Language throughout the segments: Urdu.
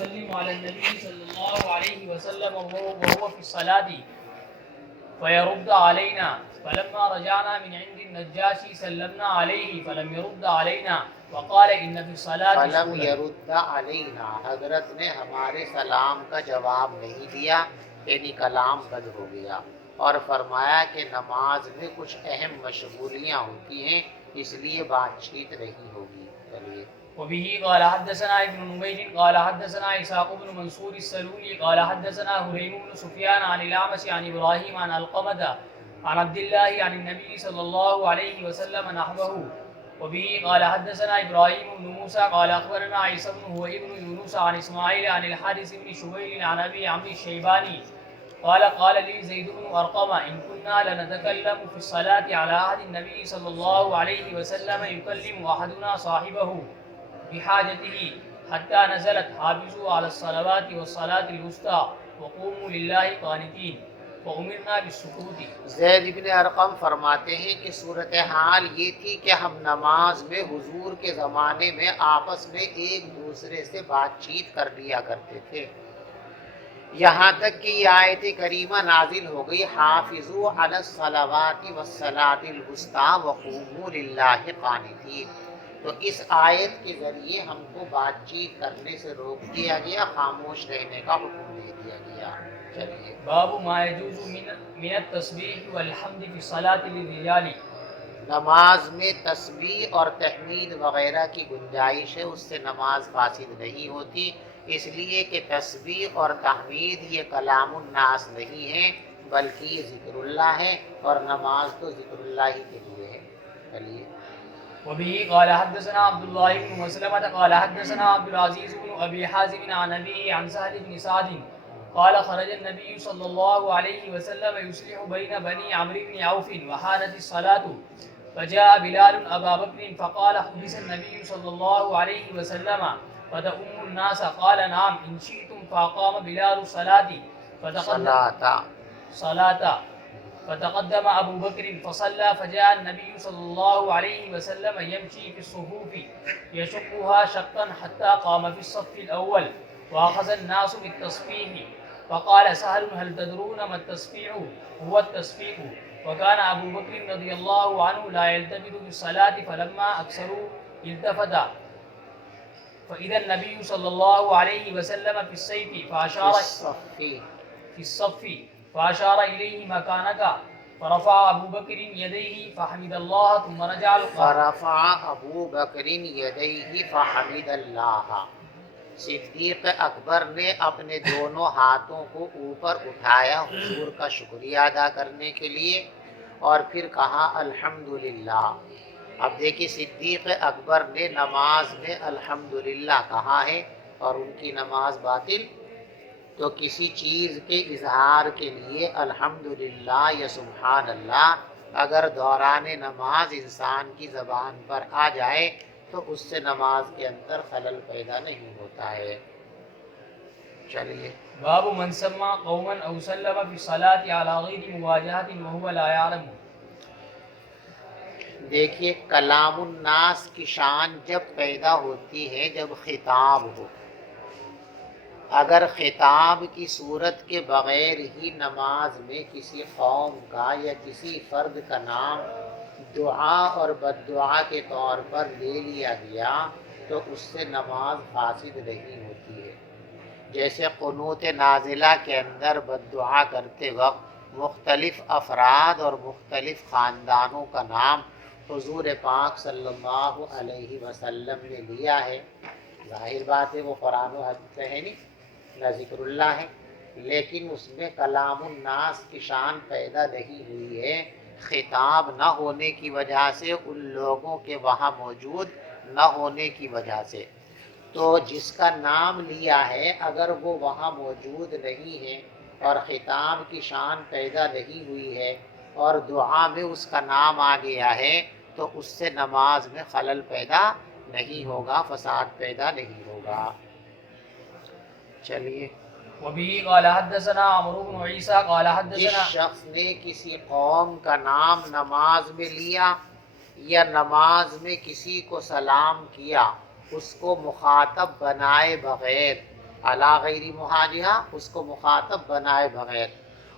يسلم على النبي صلى الله عليه وسلم وهو في الصلاة فيرد علينا فلما رجعنا من عند النجاشي سلمنا عليه فلم يرد علينا وقال إن في الصلاة فلم يرد علینا، حضرت نے ہمارے سلام کا جواب نہیں دیا، یعنی کلام بند ہو گیا، اور فرمایا کہ نماز میں کچھ اہم مشغولیاں ہوتی ہیں، اس لیے بات چیت نہیں ہوگی۔ چلیے۔ وبه قال حدثنا ابن نمير قال حدثنا إسحاق بن منصور السلولي قال حدثنا هريم بن سفيان عن الأعمش عن إبراهيم عن القمة عن عبد الله عن النبي صلى الله عليه وسلم نحوه. وبه قال حدثنا إبراهيم بن موسى قال أخبرنا عيسى بن هو ابن يونس عن إسماعيل عن الحارث بن شبيل عن أبي عمرو الشيباني قال لي زيد بن أرقم إن كنا لنتكلم في الصلاة على عهد النبي صلى الله عليه وسلم يكلم أحدنا صاحبه بحاجته حتى نزلت حافظوا على الصلوات والصلاة الوسطى وقوموا لله قانتين فأمرنا بالسكوت۔ زید بن ارقم فرماتے ہیں کہ صورتحال یہ تھی کہ ہم نماز میں حضور کے زمانے میں آپس میں ایک دوسرے سے بات چیت کر لیا کرتے تھے، یہاں تک کہ یہ آیت کریمہ نازل ہو گئی حافظوا علی الصلوات والصلاة الوسطی وقوموا للہ قانتین، تو اس آیت کے ذریعے ہم کو بات چیت کرنے سے روک دیا گیا، خاموش رہنے کا حکم دے دیا گیا۔ چلیے۔ باب ما يجوز من التسبيح والحمد في الصلاة للرجال۔ نماز میں تسبیح اور تحمید وغیرہ کی گنجائش ہے، اس سے نماز فاسد نہیں ہوتی، اس لیے کہ تسبیح اور تحمید یہ کلام الناس نہیں ہے بلکہ یہ ذکر اللہ ہے، اور نماز تو ذکر اللہ ہی کے لیے ہے۔ چلیے۔ وبه قال حدثنا عبد الله بن مسلمة قال حدثنا عبد العزيز بن أبي حازم عن أبيه عن سهل بن سعد قال خرج النبي صلى الله عليه وسلم يصلح بين بني عمرو بن عوف وحانت الصلاة فجاء بلال أبا بكر فقال حبس النبي صلى الله عليه وسلم فتؤم الناس قال نعم إن شئتم فأقام بلال الصلاة فتقدم أبو بكر فصلى فجاء النبي صلى الله عليه وسلم يمشي في الصفوف يشقها شقا حتى قام في الصف الأول وأخذ الناس بالتصفيح فقال سهل هل تدرون ما التصفيح؟ هو التصفيح. وكان أبو بكر رضي الله عنه لا يلتفت بالصلاة فلما أكثروا التفت فإذا النبي صلى الله عليه وسلم في السيف في الصف فأشار إليه مكانك فرفع أبو بكر يديه فحمد الله ثم رجع فرفع ابو بکر یدیہ فحمد اللہ، صدیق اکبر نے اپنے دونوں ہاتھوں کو اوپر اٹھایا حضور کا شکریہ ادا کرنے کے لیے، اور پھر کہا الحمدللہ۔ اب دیکھیے صدیق اکبر نے نماز میں الحمدللہ کہا ہے اور ان کی نماز باطل؟ تو کسی چیز کے اظہار کے لیے الحمدللہ یا سبحان اللہ اگر دوران نماز انسان کی زبان پر آ جائے تو اس سے نماز کے اندر خلل پیدا نہیں ہوتا ہے۔ چلیے۔ باب من سمى قوما او سلم في الصلاة على غير مواجهة وهو لا يعلم۔ دیکھیے کلام الناس کی شان جب پیدا ہوتی ہے جب خطاب ہو، اگر خطاب کی صورت کے بغیر ہی نماز میں کسی قوم کا یا کسی فرد کا نام دعا اور بد دعا کے طور پر لے لیا گیا تو اس سے نماز فاسد نہیں ہوتی ہے۔ جیسے قنوت نازلہ کے اندر بد دعا کرتے وقت مختلف افراد اور مختلف خاندانوں کا نام حضور پاک صلی اللہ علیہ وسلم نے لیا ہے، ظاہر بات ہے وہ قرآن و حدیث ہے نہیں، نہ ذکر اللہ ہے، لیکن اس میں کلام الناس کی شان پیدا نہیں ہوئی ہے خطاب نہ ہونے کی وجہ سے، ان لوگوں کے وہاں موجود نہ ہونے کی وجہ سے۔ تو جس کا نام لیا ہے اگر وہ وہاں موجود نہیں ہے اور خطاب کی شان پیدا نہیں ہوئی ہے اور دعا میں اس کا نام آ گیا ہے تو اس سے نماز میں خلل پیدا نہیں ہوگا، فساد پیدا نہیں ہوگا۔ چلیے۔ وبه قال حدثنا عمرو بن عيسى قال جس حدثنا شخص نے کسی قوم کا نام نماز میں لیا یا نماز میں کسی کو سلام کیا، اس کو مخاطب بنائے بغیر علی غیر محاجہا، اس کو مخاطب بنائے بغیر،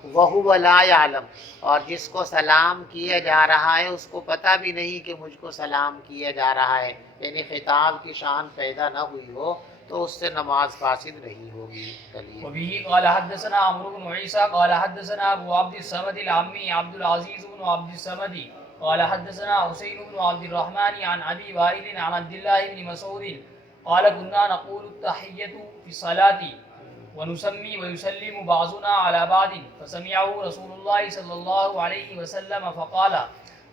وَهُوَ لَا يَعْلَمُ، اور جس کو سلام کیا جا رہا ہے اس کو پتہ بھی نہیں کہ مجھ کو سلام کیا جا رہا ہے، یعنی خطاب کی شان پیدا نہ ہوئی ہو تو اس سے نماز فاسد نہیں ہوگی۔ چلیے وبه قال حدثنا عمرو بن عيسى قال حدثنا ابو عبد الصمد العمي عبد العزيز بن عبد الصمد قال حدثنا حسين بن عبد الرحمن عن ابي وائل عن عبد الله بن مسعود قال كنا نقول التحية في الصلاة ونسمي ويسلم بعضنا على بعض فسمعه رسول الله صلى الله عليه وسلم فقال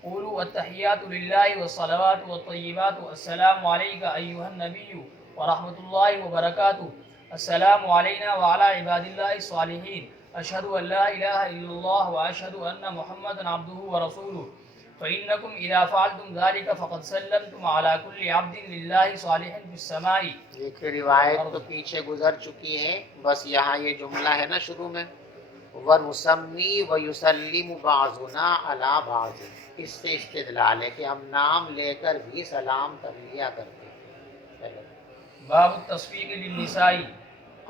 قولوا التحيات لله والصلوات والطيبات السلام عليك أيها النبي ورحمة الله وبركاته السلام علينا وعلى عباد الله الصالحين أشهد أن لا إله إلا الله وأشهد أن محمدا عبده ورسوله فإنكم إذا فعلتم ذلك فقد سلمتم على كل عبد لله صالح في السماء۔ ایک روایت تو پیچھے گزر چکی ہے، بس یہاں یہ جملہ ہے نا شروع میں، وَنُسَمِّي وَيُسَلِّمُ بَعْضُنَا عَلَى بَعْضٍ، اس سے استدلال ہے کہ ہم نام لے کر بھی سلام کر لیا کرتے ہیں۔ باب التصفیق للنساء،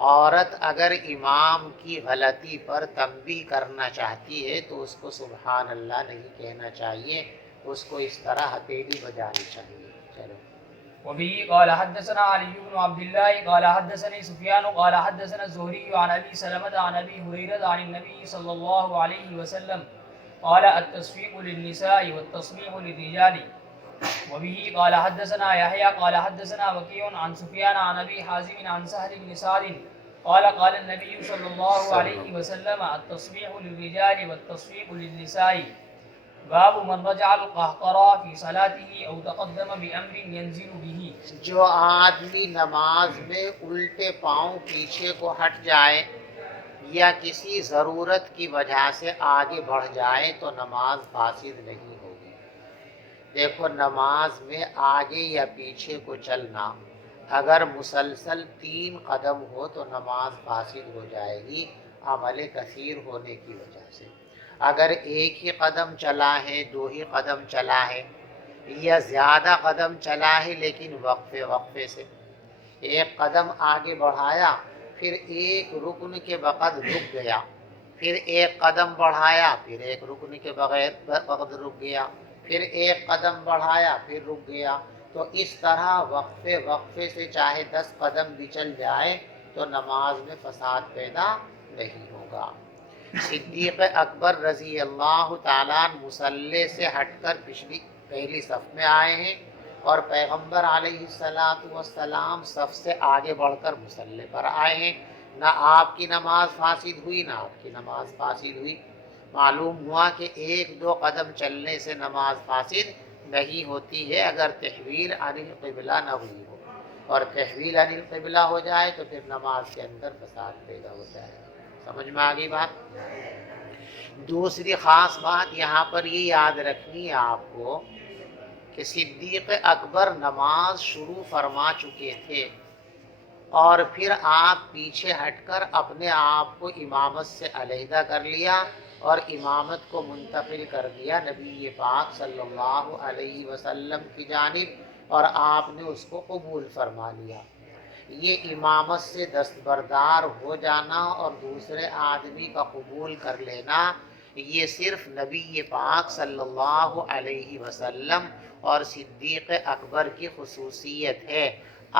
عورت اگر امام کی غلطی پر تنبیہ کرنا چاہتی ہے تو اس کو سبحان اللہ نہیں کہنا چاہیے، اس کو اس طرح ہتھیلی بجانی چاہیے۔ چلو وبه قال حدثنا علي بن عبد الله قال حدثني سفيان قال حدثنا الزهري عن ابي سلمة عن ابي هريرة عن النبي صلى الله عليه وسلم قال التصفيق للنساء والتصميح للرجال۔ وبه قال حدثنا يحيى قال حدثنا وكيع عن سفيان عن ابي حازم عن سهل بن سعد قال قال النبي صلى الله عليه وسلم التصبيح للرجال والتصفيق للنساء۔ باب من رجع القهقرى في صلاته او تقدم بامر ينزل به، جو آدمی نماز میں الٹے پاؤں پیچھے کو ہٹ جائے یا کسی ضرورت کی وجہ سے آگے بڑھ جائے تو نماز فاسد نہیں ہوگی۔ دیکھو نماز میں آگے یا پیچھے کو چلنا اگر مسلسل 3 قدم ہو تو نماز فاسد ہو جائے گی عمل کثیر ہونے کی وجہ سے۔ اگر ایک ہی قدم چلا ہے، 2 ہی قدم چلا ہے یا زیادہ قدم چلا ہے لیکن وقفے وقفے سے، ایک قدم آگے بڑھایا پھر ایک رکن کے وقت رک گیا، پھر ایک قدم بڑھایا پھر ایک رکن کے بغیر وقت رک گیا، پھر ایک قدم بڑھایا پھر رک گیا، تو اس طرح وقفے وقفے سے چاہے 10 قدم بھی چل جائے تو نماز میں فساد پیدا نہیں ہوگا۔ صدیق اکبر رضی اللہ تعالیٰ مصلی سے ہٹ کر پہلی صف میں آئے ہیں اور پیغمبر علیہ السلام صف سے آگے بڑھ کر مصلی پر آئے ہیں، نہ آپ کی نماز فاسد ہوئی نہ آپ کی نماز فاسد ہوئی۔ معلوم ہوا کہ 1-2 قدم چلنے سے نماز فاسد نہیں ہوتی ہے اگر تحویل عن القبلہ نہ ہوئی ہو، اور تحویل عن القبلہ ہو جائے تو پھر نماز کے اندر فساد پیدا ہوتا ہے۔ سمجھ میں آگئی بات؟ دوسری خاص بات یہاں پر یہ یاد رکھنی ہے آپ کو کہ صدیق اکبر نماز شروع فرما چکے تھے اور پھر آپ پیچھے ہٹ کر اپنے آپ کو امامت سے علیحدہ کر لیا اور امامت کو منتقل کر دیا نبی پاک صلی اللہ علیہ وسلم کی جانب، اور آپ نے اس کو قبول فرما لیا۔ یہ امامت سے دستبردار ہو جانا اور دوسرے آدمی کا قبول کر لینا یہ صرف نبی پاک صلی اللہ علیہ وسلم اور صدیق اکبر کی خصوصیت ہے۔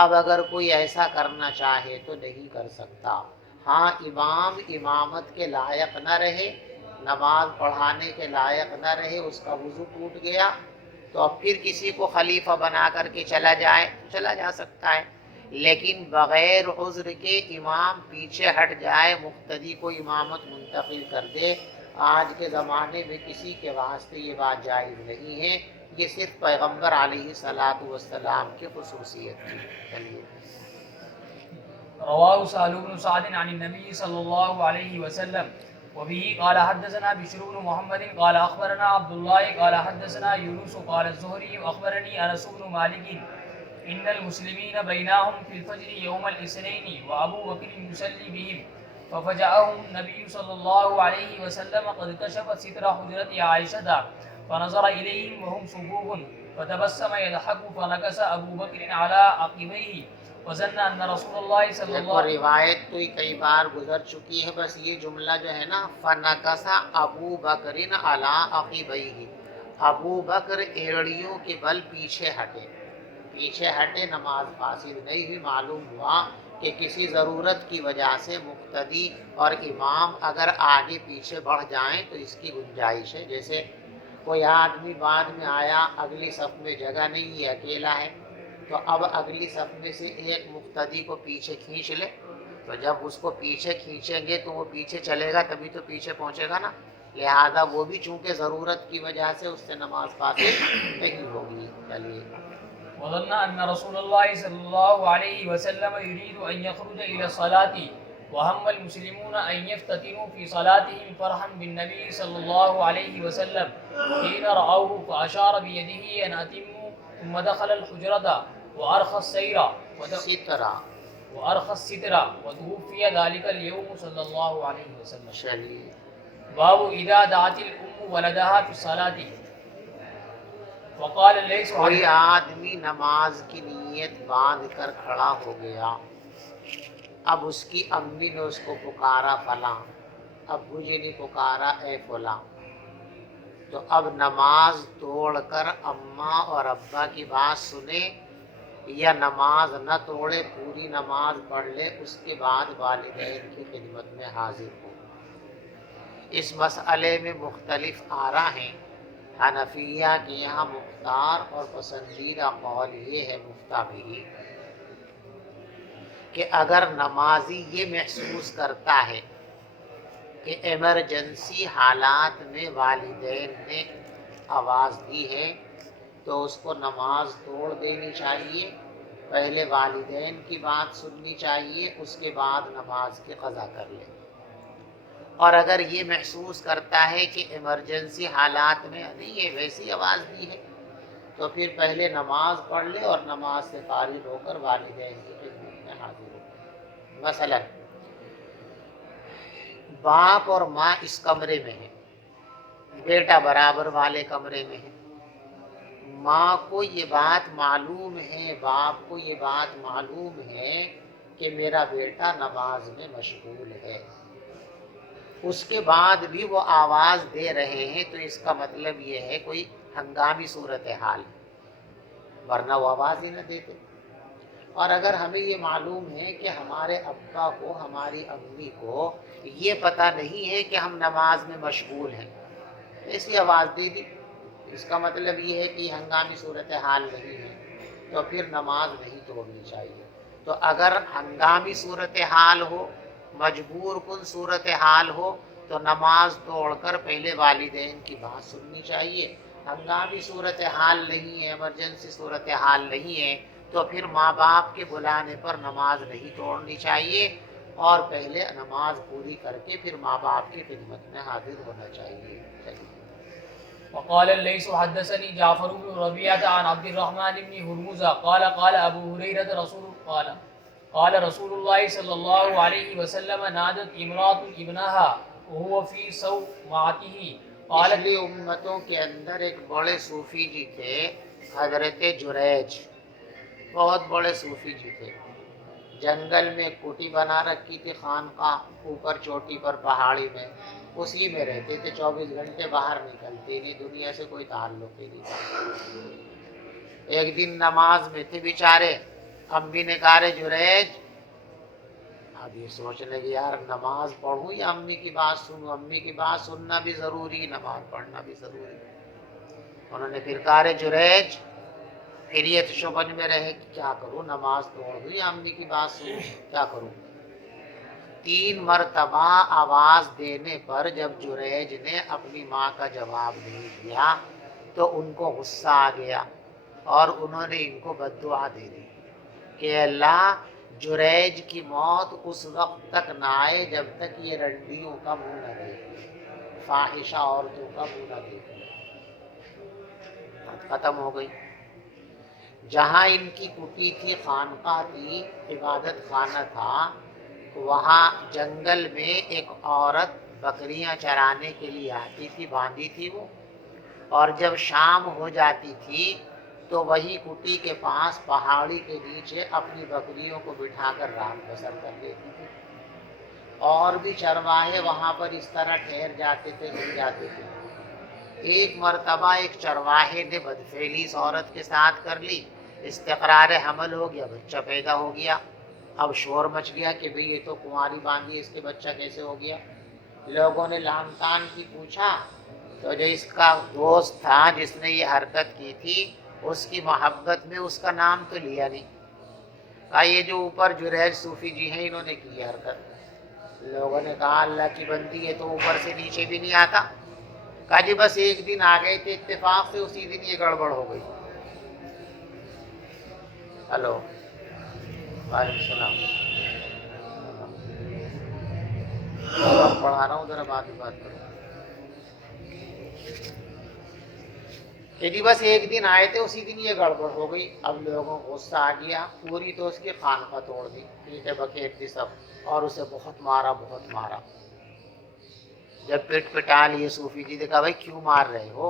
اب اگر کوئی ایسا کرنا چاہے تو نہیں کر سکتا۔ ہاں امام امامت کے لائق نہ رہے، نماز پڑھانے کے لائق نہ رہے، اس کا وضو ٹوٹ گیا تو اب پھر کسی کو خلیفہ بنا کر کے چلا جائے، چلا جا سکتا ہے، لیکن بغیر عذر کے امام پیچھے ہٹ جائے، مقتدی کو امامت منتقل کر دے، آج کے زمانے میں کسی کے واسطے یہ بات جائز نہیں ہے، یہ صرف پیغمبر علیہ السلام کی خصوصیت تھی۔ چلیے رواه سهل بن سعد عن النبي صلى الله عليه وسلم۔ وبه قال حدثنا بشر بن محمد قال اخبرنا عبد الله قال حدثنا يونس قال الزهري اخبرني انس بن مالك ان المسلمين بينهم في الفجر يوم الاثنين وابو بكر يصلي بهم ففجأهم النبي صلى الله عليه وسلم قد كشف ستر حجرة عائشة فنظر إليهم وهم صفوف فتبسم يضحك فنكس أبو بكر على عقبيه وظن ان رسول اللہ صلی دیکھو اللہ روایت تو کئی بار گزر چکی ہے، بس یہ جملہ جو ہے نا فنکسا ابو بکر علی عقبیہ، ابو بکر ایڑیوں کے بل پیچھے ہٹے، نماز فاسد نہیں ہوئی۔ معلوم ہوا کہ کسی ضرورت کی وجہ سے مقتدی اور امام اگر آگے پیچھے بڑھ جائیں تو اس کی گنجائش ہے، جیسے کوئی آدمی بعد میں آیا، اگلی صف میں جگہ نہیں ہے، اکیلا ہے، تو اب اگلی صف میں سے ایک مقتدی کو پیچھے کھینچ لے، تو جب اس کو پیچھے کھینچیں گے تو وہ پیچھے چلے گا، تبھی تو پیچھے پہنچے گا نا، لہذا وہ بھی چونکہ ضرورت کی وجہ سے اس سے نماز فاسد نہیں ہوگی۔ چلیے وظن ان رسول اللہ صلی اللہ علیہ وسلم يريد ان يخرج الى الصلاة وهم المسلمون ان يفتتنوا في صلاتهم فرحا بالنبي صلى الله عليه وسلم حين رأوه فأشار بيده ان اتموا ثم دخل الحجرة وأرخى الستر وتوفي ذلك اليوم صلى الله عليه وسلم۔ چلیے باب اذا دعت الام ولدها في الصلاة وقال ليس کوئی آدمی نماز کی نیت باندھ کر کھڑا ہو گیا، اب اس کی امی نے اس کو پکارا فلاں، ابو جی نے پکارا اے فلاں، تو اب نماز توڑ کر اماں اور ابا کی بات سنے یا نماز نہ توڑے، پوری نماز پڑھ لے، اس کے بعد والدین کی خدمت میں حاضر ہو۔ اس مسئلے میں مختلف آراء ہیں۔ حنفیہ کے یہاں مختار اور پسندیدہ قول یہ ہے مفتیٰ بھی کہ اگر نمازی یہ محسوس کرتا ہے کہ ایمرجنسی حالات میں والدین نے آواز دی ہے تو اس کو نماز توڑ دینی چاہیے، پہلے والدین کی بات سننی چاہیے، اس کے بعد نماز کی قضا کر لے۔ اور اگر یہ محسوس کرتا ہے کہ ایمرجنسی حالات میں نہیں ہے، ویسی آواز دی ہے، تو پھر پہلے نماز پڑھ لے اور نماز سے فارغ ہو کر والدین کی خدمت میں حاضر ہو۔ مثلا باپ اور ماں اس کمرے میں ہیں، بیٹا برابر والے کمرے میں ہے، ماں کو یہ بات معلوم ہے، باپ کو یہ بات معلوم ہے کہ میرا بیٹا نماز میں مشغول ہے، اس کے بعد بھی وہ آواز دے رہے ہیں، تو اس کا مطلب یہ ہے کوئی ہنگامی صورتحال، ورنہ وہ آواز ہی نہ دیتے۔ اور اگر ہمیں یہ معلوم ہے کہ ہمارے ابا کو، ہماری امی کو یہ پتہ نہیں ہے کہ ہم نماز میں مشغول ہیں، ایسی آواز دے دی، اس کا مطلب یہ ہے کہ ہنگامی صورتحال نہیں ہے، تو پھر نماز نہیں توڑنی چاہیے۔ تو اگر ہنگامی صورتحال ہو، مجبور کن صورتحال ہو، تو نماز توڑ کر پہلے والدین کی بات سننی چاہیے۔ ہنگامی صورتحال نہیں ہے، ایمرجنسی صورتحال نہیں ہے، تو پھر ماں باپ کے بلانے پر نماز نہیں توڑنی چاہیے، اور پہلے نماز پوری کر کے پھر ماں باپ کی خدمت میں حاضر ہونا چاہیے۔ وقال الليث حدثني جعفر بن ربيعة عن عبد الرحمن بن هرمز قال أبو هريرة قال رسول الله صلى الله عليه وسلم نادت امرأة ابنها وهو في صومعته پچھلی امتوں کے اندر ایک بڑے صوفی جی تھے، حضرت جریج، بہت بڑے صوفی جی تھے، جنگل میں کوٹھی بنا رکھی تھی، خانقاہ اوپر چوٹی پر پہاڑی میں، اسی میں رہتے تھے، 24 گھنٹے باہر نکلتے نہیں، دنیا سے کوئی تعلق ہی نہیں تھا۔ ایک دن نماز میں تھے بیچارے، امی نے کہا رے جریج، اب یہ سوچنے لگے یار نماز پڑھوں یا امی کی بات سنوں، امی کی بات سننا بھی ضروری، نماز پڑھنا بھی ضروری۔ انہوں نے پھر کہا رے جریج، پھر یہ شبج میں رہے کہ کیا کروں، نماز توڑ دوں یا امی کی بات سنوں، کیا کروں؟ 3 مرتبہ آواز دینے پر جب جریج نے اپنی ماں کا جواب نہیں دیا تو ان کو غصہ آ گیا، اور انہوں نے ان کو بد دعا دے دی کہ اللہ جریج کی موت اس وقت تک نہ آئے جب تک یہ رنڈیوں کا منہ نہ دیکھے، فاحشہ عورتوں کا منہ نہ دیکھے۔ ختم ہو گئی۔ جہاں ان کی کٹی تھی، خانقاہ تھی، عبادت خانہ تھا، وہاں جنگل میں ایک عورت بکریاں چرانے کے لیے آتی تھی، باندھی تھی وہ، اور جب شام ہو جاتی تھی تو وہی کٹی کے پاس پہاڑی کے نیچے اپنی بکریوں کو بٹھا کر رات بسر کر دیتی تھی، اور بھی چرواہے وہاں پر اس طرح ٹھہر جاتے تھے، مل جاتے تھے۔ ایک مرتبہ ایک چرواہے نے بدفعلی اس عورت کے ساتھ کر لی، استقرار حمل ہو گیا، بچہ پیدا ہو گیا۔ اب شور مچ گیا کہ بھئی یہ تو کنواری باندھی ہے، اس کے بچہ کیسے ہو گیا؟ لوگوں نے لان تان کی پوچھا، تو جو اس کا دوست تھا جس نے یہ حرکت کی تھی، اس کی محبت میں اس کا نام تو لیا نہیں، کہا یہ جو اوپر جریج صوفی جی ہیں انہوں نے کی حرکت۔ لوگوں نے کہا اللہ کی بندی ہے تو اوپر سے نیچے بھی نہیں آتا۔ کہا جی بس ایک دن آ گئے تھے اتفاق سے، اسی دن یہ گڑبڑ ہو گئی۔ ہلو، وعلیکم السلام، پڑھا رہا ہوں، ذرا بعد میں بات کروں کہ جی بس ایک دن آئے تھے اسی دن یہ گڑبڑ ہو گئی۔ اب لوگوں کو غصہ آ گیا، پوری تو اس کی خانقاہ توڑ دی، پیٹے بکیٹ دی سب، اور اسے بہت مارا بہت مارا۔ جب پٹ پٹا لیے صوفی جی نے کہا بھائی کیوں مار رہے ہو؟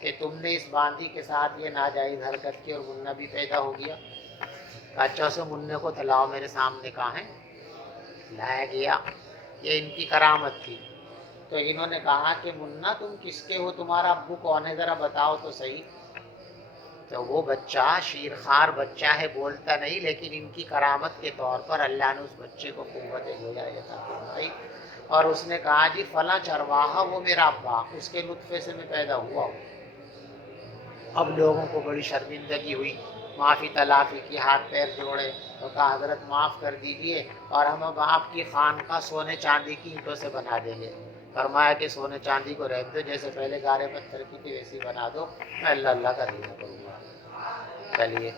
کہ تم نے اس باندھی کے ساتھ یہ ناجائز حرکت کی اور منہ بھی پیدا ہو گیا۔ اچھا اسے منہ کو دلاؤ، میرے سامنے کہاں ہے؟ لایا گیا، یہ ان کی کرامت تھی۔ تو انہوں نے کہا کہ منا تم کس کے ہو، تمہارا ابو کون ہے، ذرا بتاؤ تو صحیح۔ تو وہ بچہ شیرخوار بچہ ہے، بولتا نہیں، لیکن ان کی کرامت کے طور پر اللہ نے اس بچے کو قوت گویا عطا فرمائی، اور اس نے کہا جی فلاں چرواہا وہ میرا ابا، اس کے نطفے سے میں پیدا ہوا ہوں۔ اب لوگوں کو بڑی شرمندگی ہوئی، معافی تلافی کی، ہاتھ پیر جوڑے، تو کہا حضرت معاف کر دیجئے، اور ہم اب آپ کی خانقاہ سونے چاندی کی اینٹوں سے بنا دیں گے۔ فرمایا کہ سونے چاندی کو رہنے دو، جیسے پہلے گارے پتھر کی تھی ویسی بنا دو، میں اللہ اللہ کر لیا کروں گا۔ چلیے،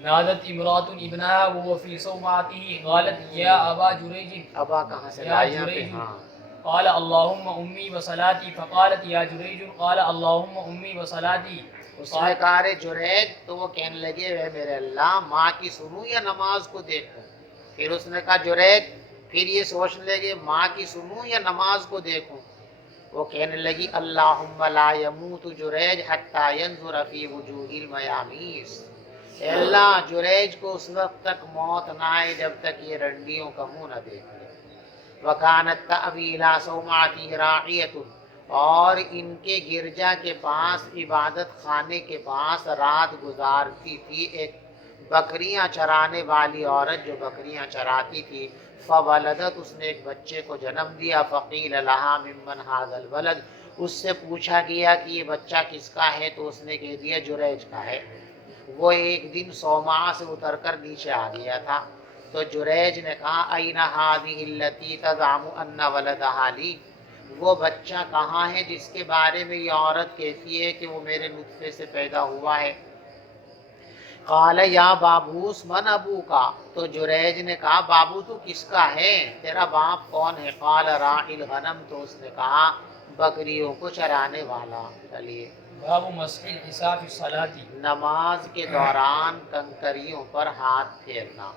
نادت امرات ابنها وهو في صومعته قالت يا ابا جريج ابا کہاں سے يا لائے یہاں پہ؟ جريج ہاں، قال اللهم امي وصلاتي فقالت يا جريج قال اللهم امي وصلاتي اس نے کہا رے جریج، تو وہ کہنے لگے اے میرے اللہ ماں کی سنوں یا نماز کو دیکھوں؟ پھر اس نے کہا جریج، پھر یہ سوچنے لگے ماں کی سنوں یا نماز کو دیکھوں؟ وہ کہنے لگی اللہم لا یموت جریج حتی ینظر فی وجوہ المیامیس، اے اللہ جریج کو اس وقت تک موت نہ آئے جب تک یہ رنڈیوں کا منہ نہ دیکھ لے۔ وکانت تأوی الی صومعتہ راعیۃ، اور ان کے گرجا کے پاس، عبادت خانے کے پاس رات گزارتی تھی ایک بکریاں چرانے والی عورت جو بکریاں چراتی تھی۔ فولدت، اس نے ایک بچے کو جنم دیا۔ فقیل لہا ممن ھذا الولد، اس سے پوچھا گیا کہ یہ بچہ کس کا ہے، تو اس نے کہہ دیا جریج کا ہے۔ وہ ایک دن صومعہ سے اتر کر نیچے آ گیا تھا، تو جریج نے کہا این ھذہ التی تزعم ان ولدھا لی، وہ بچہ کہاں ہے جس کے بارے میں یہ عورت کہتی ہے کہ وہ میرے نطفے سے پیدا ہوا ہے؟ قال یا بابوس من ابو کا، تو جریج نے کہا بابو تو کس کا ہے، تیرا باپ کون ہے؟ قال راعی الغنم، تو اس نے کہا بکریوں کو چرانے والا۔ چلیے، باب مسح الحصى في الصلاة، نماز کے دوران کنکریوں پر ہاتھ پھیرنا۔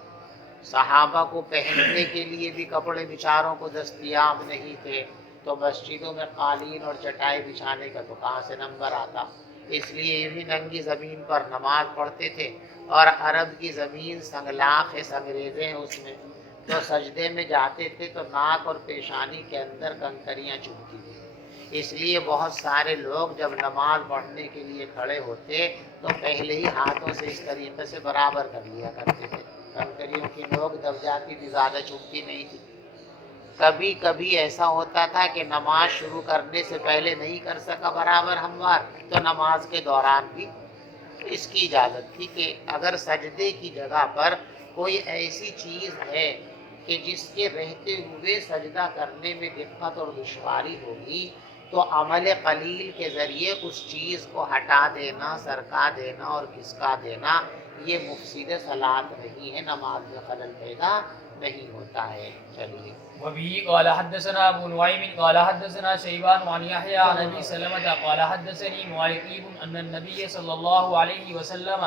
صحابہ کو پہننے کے لیے بھی کپڑے بیچاروں کو دستیاب نہیں تھے، تو مسجدوں میں قالین اور چٹائی بچھانے کا تو کہاں سے نمبر آتا، اس لیے یہی ننگی زمین پر نماز پڑھتے تھے۔ اور عرب کی زمین سنگلاخ ہے، سنگریزے ہیں اس میں، تو سجدے میں جاتے تھے تو ناک اور پیشانی کے اندر کنکریاں چبھتی تھی، اس لیے بہت سارے لوگ جب نماز پڑھنے کے لیے کھڑے ہوتے تو پہلے ہی ہاتھوں سے اس طریقے سے برابر کر لیا کرتے تھے، کنکریوں کی نوک دب جاتی تھی، زیادہ چبھتی نہیں تھی۔ کبھی کبھی ایسا ہوتا تھا کہ نماز شروع کرنے سے پہلے نہیں کر سکا برابر ہموار، تو نماز کے دوران بھی اس کی اجازت تھی کہ اگر سجدے کی جگہ پر کوئی ایسی چیز ہے کہ جس کے رہتے ہوئے سجدہ کرنے میں دقت اور دشواری ہوگی، تو عمل قلیل کے ذریعے اس چیز کو ہٹا دینا، سرکا دینا اور کھسکا دینا، یہ مفسد صلاۃ نہیں ہے، نماز میں خلل پیدا نہیں ہوتا ہے۔ چلیے، وبه قال حدثنا ابو نعيم قال حدثنا شيبان عن يحيى عن ابي سلمة قال حدثني معيقيب ان النبي صلى الله عليه وسلم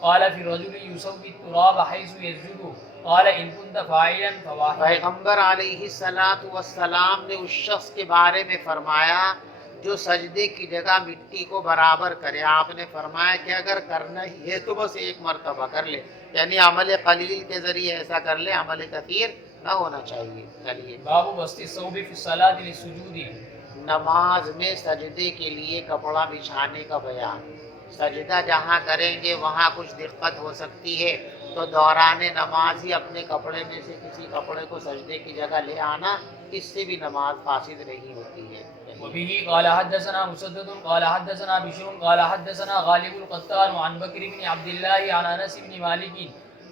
قال في الرجل يسوي التراب حيث يسجد قال ان كنت فاعلا فواحد۔ پیغمبر علیہ الصلوۃ والسلام نے اس شخص کے بارے میں فرمایا جو سجدے کی جگہ مٹی کو برابر کرے. آپ نے فرمایا کہ اگر کرنا ہی ہے تو بس ایک مرتبہ کر لے، یعنی عمل قلیل کے ذریعے ایسا کر لے، عمل کثیر نہ ہونا چاہیے. چلیے، باب بسط الثوب في الصلاة للسجود. نماز میں سجدے کے لیے کپڑا بچھانے کا بیان. سجدہ جہاں کریں گے وہاں کچھ دقت ہو سکتی ہے، تو دوران نماز ہی اپنے کپڑے میں سے کسی کپڑے کو سجدے کی جگہ لے آنا، اس سے بھی نماز فاسد نہیں ہوتی ہے. وبه قال حدثنا مسدد قال حدثنا بشر قال حدثنا غالب القطان عن بكر بن عبد الله عن انس بن مالك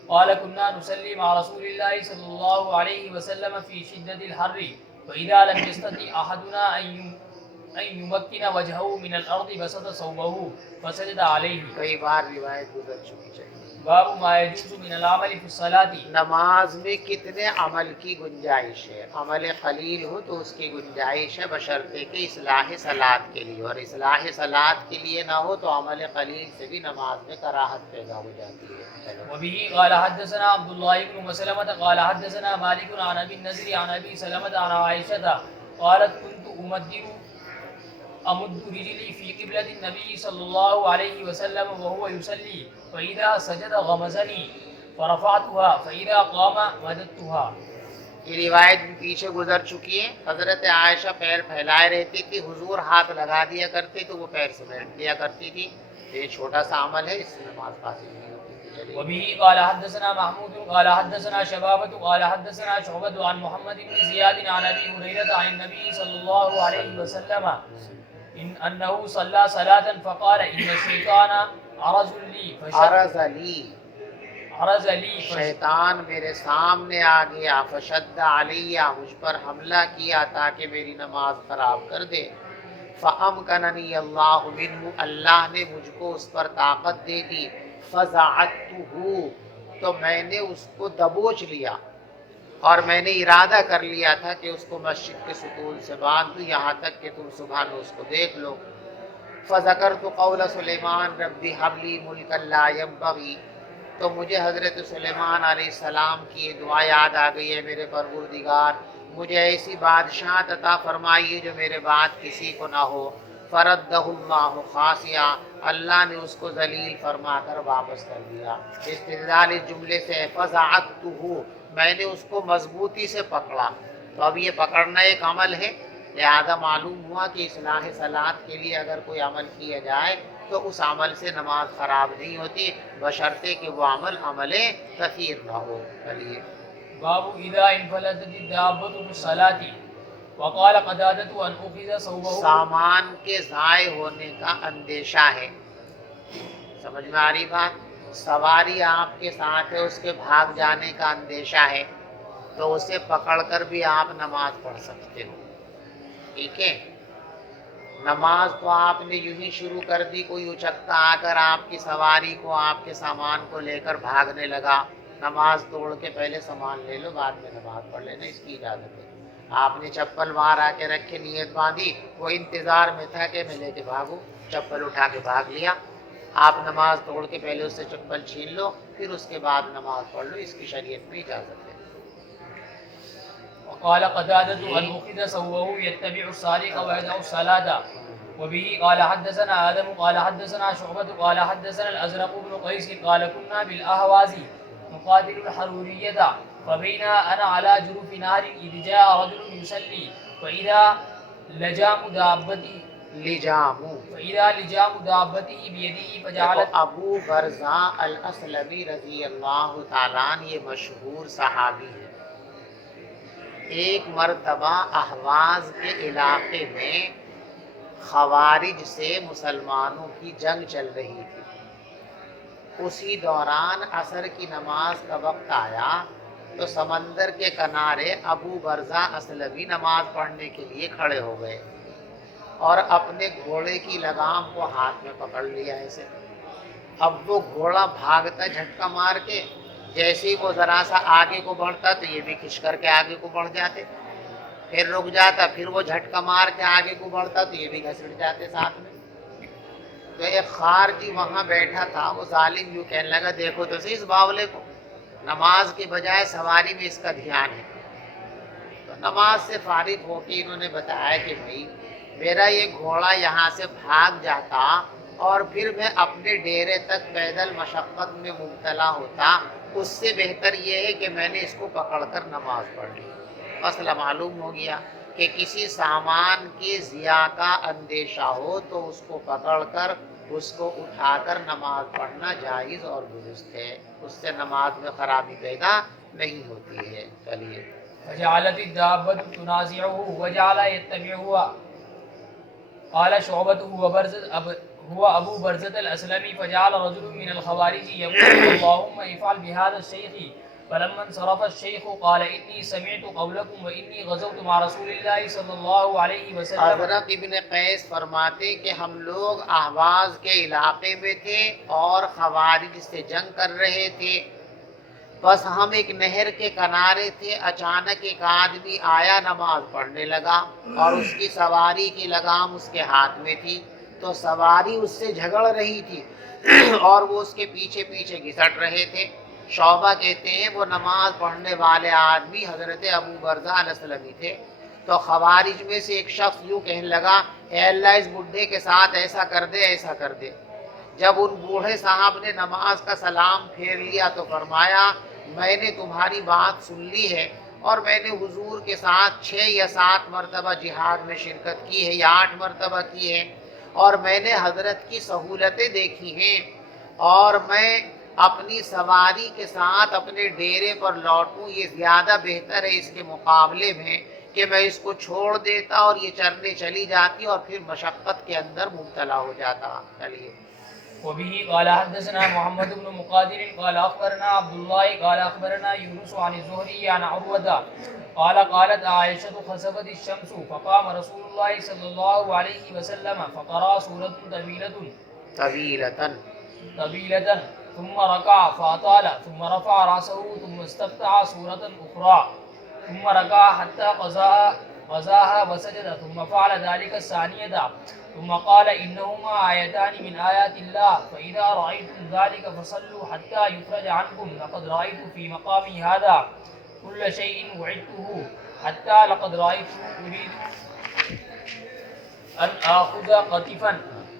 قال كنا نصلي مع رسول الله صلى الله عليه وسلم في شدة الحر فإذا لم يستطع أحدنا أن يمكن وجهه من الأرض بسط ثوبه فسجد عليه. کئی بار روایت گزر چکی چاہیے. باب ما يجوز من العمل في الصلاة. نماز میں کتنے عمل کی گنجائش ہے؟ عمل قلیل ہو تو اس کی گنجائش ہے بشرطے کہ اصلاح صلاۃ کے لیے، اور اصلاح صلاۃ کے لیے نہ ہو تو عمل قلیل سے بھی نماز میں کراہت پیدا ہو جاتی ہے. وبه قال حدثنا عبد الله بن مسلمة قال حدثنا مالك عن ابي النضر عن ابي سلمة عن عائشة قالت كنت امد رجلي في قبلة النبي صلى الله عليه وسلم وهو يصلي فإذا سجد غمزني فرفعتها فإذا قام مددتها. یہ روایت بھی پیچھے گزر چکی ہے. حضرت عائشہ پیر پھیلائے رہتی تھی، حضور ہاتھ لگا دیا کرتے تو وہ پیر سمیٹ دیا کرتی تھی. یہ چھوٹا سا عمل ہے، اس سے نماز فاسد نہیں ہوتی. وبه قال حدثنا محمود قال حدثنا شبابة قال حدثنا شعبة عن محمد بن زياد عن ابي هريرة عن النبي صلى الله عليه وسلم انه صلى صلاة فقال ان الشيطان عرض لي شیطان میرے سامنے آ گیا، فشد علیہ، مجھ پر حملہ کیا تاکہ میری نماز خراب کر دے. فامکننی اللہ منہ، اللہ نے مجھ کو اس پر طاقت دے دی. فزعتہ، تو میں نے اس کو دبوچ لیا اور میں نے ارادہ کر لیا تھا کہ اس کو مسجد کے ستون سے باندھ دوں یہاں تک کہ تم صبح میں اس کو دیکھ لو. فذکرت قول سلیمان رب ہب لی ملکا لا ینبغی، تو مجھے حضرت سلیمان علیہ السلام کی یہ دعا یاد آ گئی ہے، میرے پروردگار مجھے ایسی بادشاہت عطا فرمائیے جو میرے بعد کسی کو نہ ہو. فردہ اللہ خاسیہ، اللہ نے اس کو ذلیل فرما کر واپس کر دیا. استدلال اس جملے سے فزعتہ، میں نے اس کو مضبوطی سے پکڑا. تو اب یہ پکڑنا ایک عمل ہے، لہذا معلوم ہوا کہ اصلاح صلاۃ کے لیے اگر کوئی عمل کیا جائے تو اس عمل سے نماز خراب نہیں ہوتی بشرطے کہ وہ عمل کثیر نہ ہو. چلیے، باب اذا انفلتت الدابة في الصلاة. وقال قتادة ان اخذ ثوبه. سامان کے ضائع ہونے کا اندیشہ ہے. سمجھ میں آ رہی بات؟ سواری آپ کے ساتھ ہے، اس کے بھاگ جانے کا اندیشہ ہے تو اسے پکڑ کر بھی آپ نماز پڑھ سکتے ہو. ٹھیک ہے، نماز تو آپ نے یوں ہی شروع کر دی، کوئی اچکتا آ کر آپ کی سواری کو، آپ کے سامان کو لے کر بھاگنے لگا. نماز توڑ کے پہلے سامان لے لو، بعد میں نماز پڑھ لینا، اس کی اجازت ہے. آپ نے چپل باہر آ کے رکھ کے نیت باندھی، وہ انتظار میں تھا کہ میں لے کے بھاگوں، چپل اٹھا کے بھاگ لیا. آپ نماز توڑ کے پہلے اس سے چپل چھین لو، پھر اس کے بعد نماز پڑھ لو، اس کی شریعت میں اجازت ہے. وقال قتادة ان اخذ ثوبه يتبع السارق ويدع الصلاة. وبه قال حدثنا آدم قال حدثنا شعبة قال حدثنا الأزرق بن قيس قال كنا بالأهواز نقاتل الحرورية فبينا أنا على جروف نهر إذ جاء رجل يصلي فإذا لجام دابته بيده فجعلت. ابو برزہ الاسلمی رضی اللہ تعالیٰ عنہ یہ مشہور صحابی ہے. ایک مرتبہ اہواز کے علاقے میں خوارج سے مسلمانوں کی جنگ چل رہی تھی. اسی دوران عصر کی نماز کا وقت آیا تو سمندر کے کنارے ابو برزہ اسلمی نماز پڑھنے کے لیے کھڑے ہو گئے اور اپنے گھوڑے کی لگام کو ہاتھ میں پکڑ لیا ایسے. اب وہ گھوڑا بھاگتا جھٹکا مار کے، جیسے ہی وہ ذرا سا آگے کو بڑھتا تو یہ بھی کھنچ کر کے آگے کو بڑھ جاتے، پھر رک جاتا، پھر وہ جھٹکا مار کے آگے کو بڑھتا تو یہ بھی گھسٹ جاتے ساتھ میں. تو ایک خارجی وہاں بیٹھا تھا، وہ ظالم یوں کہنے لگا دیکھو تو صحیح اس باولے کو، نماز کے بجائے سواری میں اس کا دھیان ہے. تو نماز سے فارغ ہو کے انہوں نے بتایا کہ بھائی میرا یہ گھوڑا یہاں سے بھاگ جاتا اور پھر میں اپنے ڈیرے تک پیدل مشقت میں مبتلا ہوتا، اس سے بہتر یہ ہے کہ میں نے اس کو پکڑ کر نماز پڑھ لی۔ مسئلہ معلوم ہو گیا کہ کسی سامان کے ضیاع کا اندیشہ ہو تو اس کو پکڑ کر اس کو اٹھا کر نماز پڑھنا جائز اور درست ہے، اس سے نماز میں خرابی پیدا نہیں ہوتی ہے۔ چلیے، فجعلت الدابة تنازعه وجعل يتبعها. قال شعبة هو أبو برزة الأسلمي. فجعل رجل من الخوارج يقول اللهم افعل بهذا الشيخ. فلما انصرف الشيخ قال إني سمعت قولكم وإني غزوت مع رسول الله صلى الله عليه وسلم. حضرت ابن قیس فرماتے کہ ہم لوگ اہواز کے علاقے میں تھے اور خوارج سے جنگ کر رہے تھے، بس ہم ایک نہر کے کنارے تھے، اچانک ایک آدمی آیا، نماز پڑھنے لگا اور اس کی سواری کی لگام اس کے ہاتھ میں تھی، تو سواری اس سے جھگڑ رہی تھی اور وہ اس کے پیچھے پیچھے گھسٹ رہے تھے۔ شعبہ کہتے ہیں وہ نماز پڑھنے والے آدمی حضرت ابو برزہ الاسلمی تھے۔ تو خوارج میں سے ایک شخص یوں کہنے لگا، اے اللہ اس بڈھے کے ساتھ ایسا کر دے، ایسا کر دے۔ جب ان بوڑھے صاحب نے نماز کا سلام پھیر لیا تو فرمایا، میں نے تمہاری بات سن لی ہے اور میں نے حضور کے ساتھ 6 یا 7 مرتبہ جہاد میں شرکت کی ہے یا 8 مرتبہ کی ہے، اور میں نے حضرت کی سہولتیں دیکھی ہیں، اور میں اپنی سواری کے ساتھ اپنے ڈیرے پر لوٹوں، یہ زیادہ بہتر ہے اس کے مقابلے میں کہ میں اس کو چھوڑ دیتا اور یہ چرنے چلی جاتی اور پھر مشقت کے اندر مبتلا ہو جاتا۔ چلیے، وبه قال حدثنا محمد بن مقاتل قال أخبرنا عبد الله قال أخبرنا يونس عن الزهري عن عروة قال قالت عائشة خسفت الشمس فقام رسول الله صلى الله عليه وسلم فقرأ سورة طويلة ثم ركع فأطال ثم رفع رأسه ثم استفتح سورة أخرى ثم ركع حتى قضاها وسجد ثم فعل ذلك الثانية ثم قال إنهما آيتان من آيات الله فإذا رأيتم ذلك فصلوا حتى يفرج عنكم لقد رأيت في مقامي هذا كل شيء وعدته حتى لقد رأيت أريد أن آخذ قطفا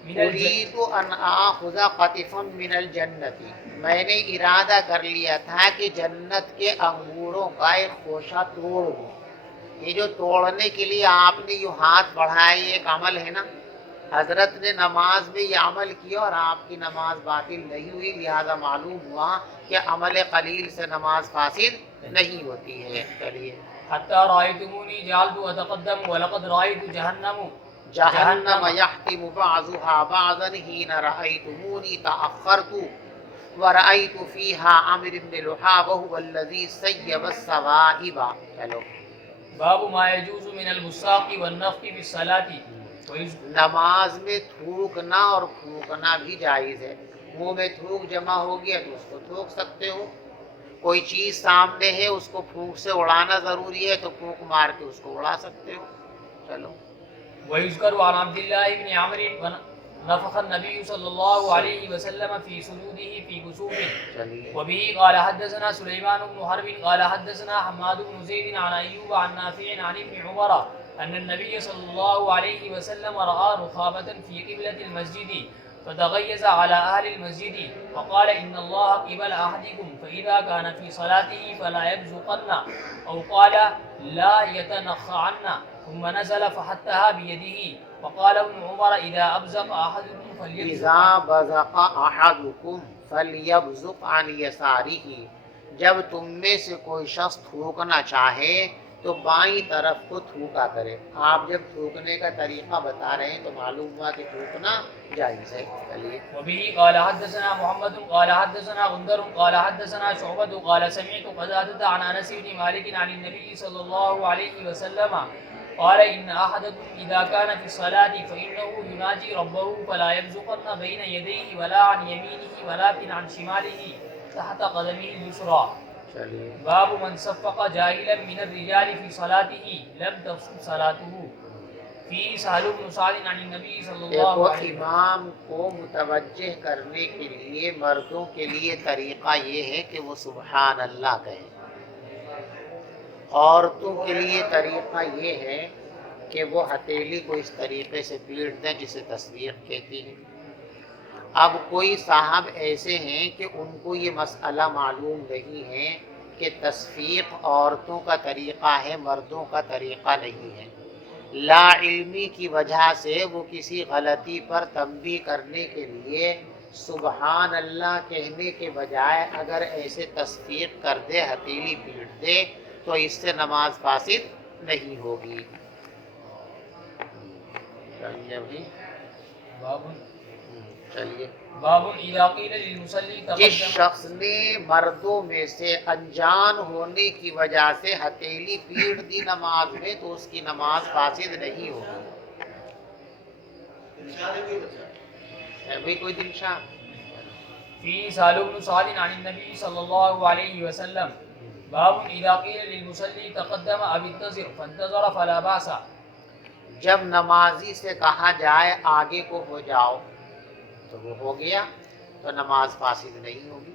من اريد ان آخذ قطفا من الجنت، میں نے ارادہ کر لیا تھا کہ جنت کے انگوروں کا ایک خوشہ توڑ دوں۔ یہ جو توڑنے کے لیے آپ نے یہ ہاتھ بڑھایا، یہ ایک عمل ہے نا، حضرت نے نماز میں یہ عمل کیا اور آپ کی نماز باطل نہیں ہوئی، لہذا معلوم ہوا کہ عمل قلیل سے نماز فاسد نہیں ہوتی ہے۔ چلیے، حتى رأيتموني جعلت أتقدم ولقد رأيت جہنم یحتم بعضها بعضا حین رأیتمونی تأخرت ورأیت فیہا عمر بن لحاب وهو الذی سیب السوائب۔ چلو، باب ما يجوز من البصاق والنفخ في الصلاة. نماز میں تھوکنا اور پھونکنا بھی جائز ہے۔ منہ میں تھوک جمع ہو گیا تو اس کو تھوک سکتے ہو، کوئی چیز سامنے ہے اس کو پھونک سے اڑانا ضروری ہے تو پھونک مار کے اس کو اڑا سکتے ہو۔ چلو، ويذكر عن عبد الله بن عمرو نفخ النبي صلى الله عليه وسلم في سجوده في كسوفه. وبه قال حدثنا سليمان بن حرب قال حدثنا حماد بن زيد عن أيوب عن نافع عن ابن عمر أن النبي صلى الله عليه وسلم رأى رخامة في قبلة المسجد فتغيظ على أهل المسجد وقال إن الله قبل أحدكم فإذا كان في صلاته فلا يبزقن أو قال لا يتنخعن ثم نزل فحتها بيده وقال ابن عمر إذا أبزق أحدكم اذا بزق احدکم فلیبزق عن یسارہ، جب تم میں سے کوئی شخص تھوکنا چاہے تو بائیں طرف کو تھوکا کرے۔ آپ جب تھوکنے کا طریقہ بتا رہے ہیں تو معلوم ہوا کہ تھوکنا جائز ہے۔ چلیے، وبه قال حدثنا محمد قال حدثنا غندر قال حدثنا شعبة قال سمعت قتادة عن أنس بن مالك عن النبي صلى الله عليه وسلم قال إن أحدكم إذا كان في الصلاة فإنه يناجي ربه فلا يبزقن بين يديه ولا عن يمينه ولكن عن شماله تحت قدمه اليسرى. باب من صفق جاهلا من الرجال في صلاته لم تفسد صلاته. فيه سهل بن سعد عن النبي صلى الله عليه وسلم. امام کو متوجہ کرنے کے لیے مردوں کے لیے طریقہ یہ ہے کہ وہ سبحان اللہ کہیں، عورتوں کے لیے طریقہ یہ ہے کہ وہ ہتھیلی کو اس طریقے سے پیٹ دیں جسے تصفیق کہتی ہیں۔ اب کوئی صاحب ایسے ہیں کہ ان کو یہ مسئلہ معلوم نہیں ہے کہ تصفیق عورتوں کا طریقہ ہے، مردوں کا طریقہ نہیں ہے، لا علمی کی وجہ سے وہ کسی غلطی پر تنبیہ کرنے کے لیے سبحان اللہ کہنے کے بجائے اگر ایسے تصفیق کر دے، ہتھیلی پیٹ دے، تو اس سے نماز فاسد نہیں ہوگی۔ چلیے بھائی، چلیے۔ باب اذا قیل للمصلی جس تقدم شخص نے مردوں میں سے انجان ہونے کی وجہ سے ہتھیلی پیٹ دی نماز میں، تو اس کی نماز فاسد نہیں ہوگی۔ ہے بھئی کوئی دلشا؟ فی سالو بن سعد عن النبی صلی اللہ علیہ وسلم باب اذا قیل للمصلی تقدم اب انتظر فانتظر فلا باس۔ جب نمازی سے کہا جائے آگے کو ہو جاؤ تو وہ ہو گیا تو نماز فاسد نہیں ہوگی۔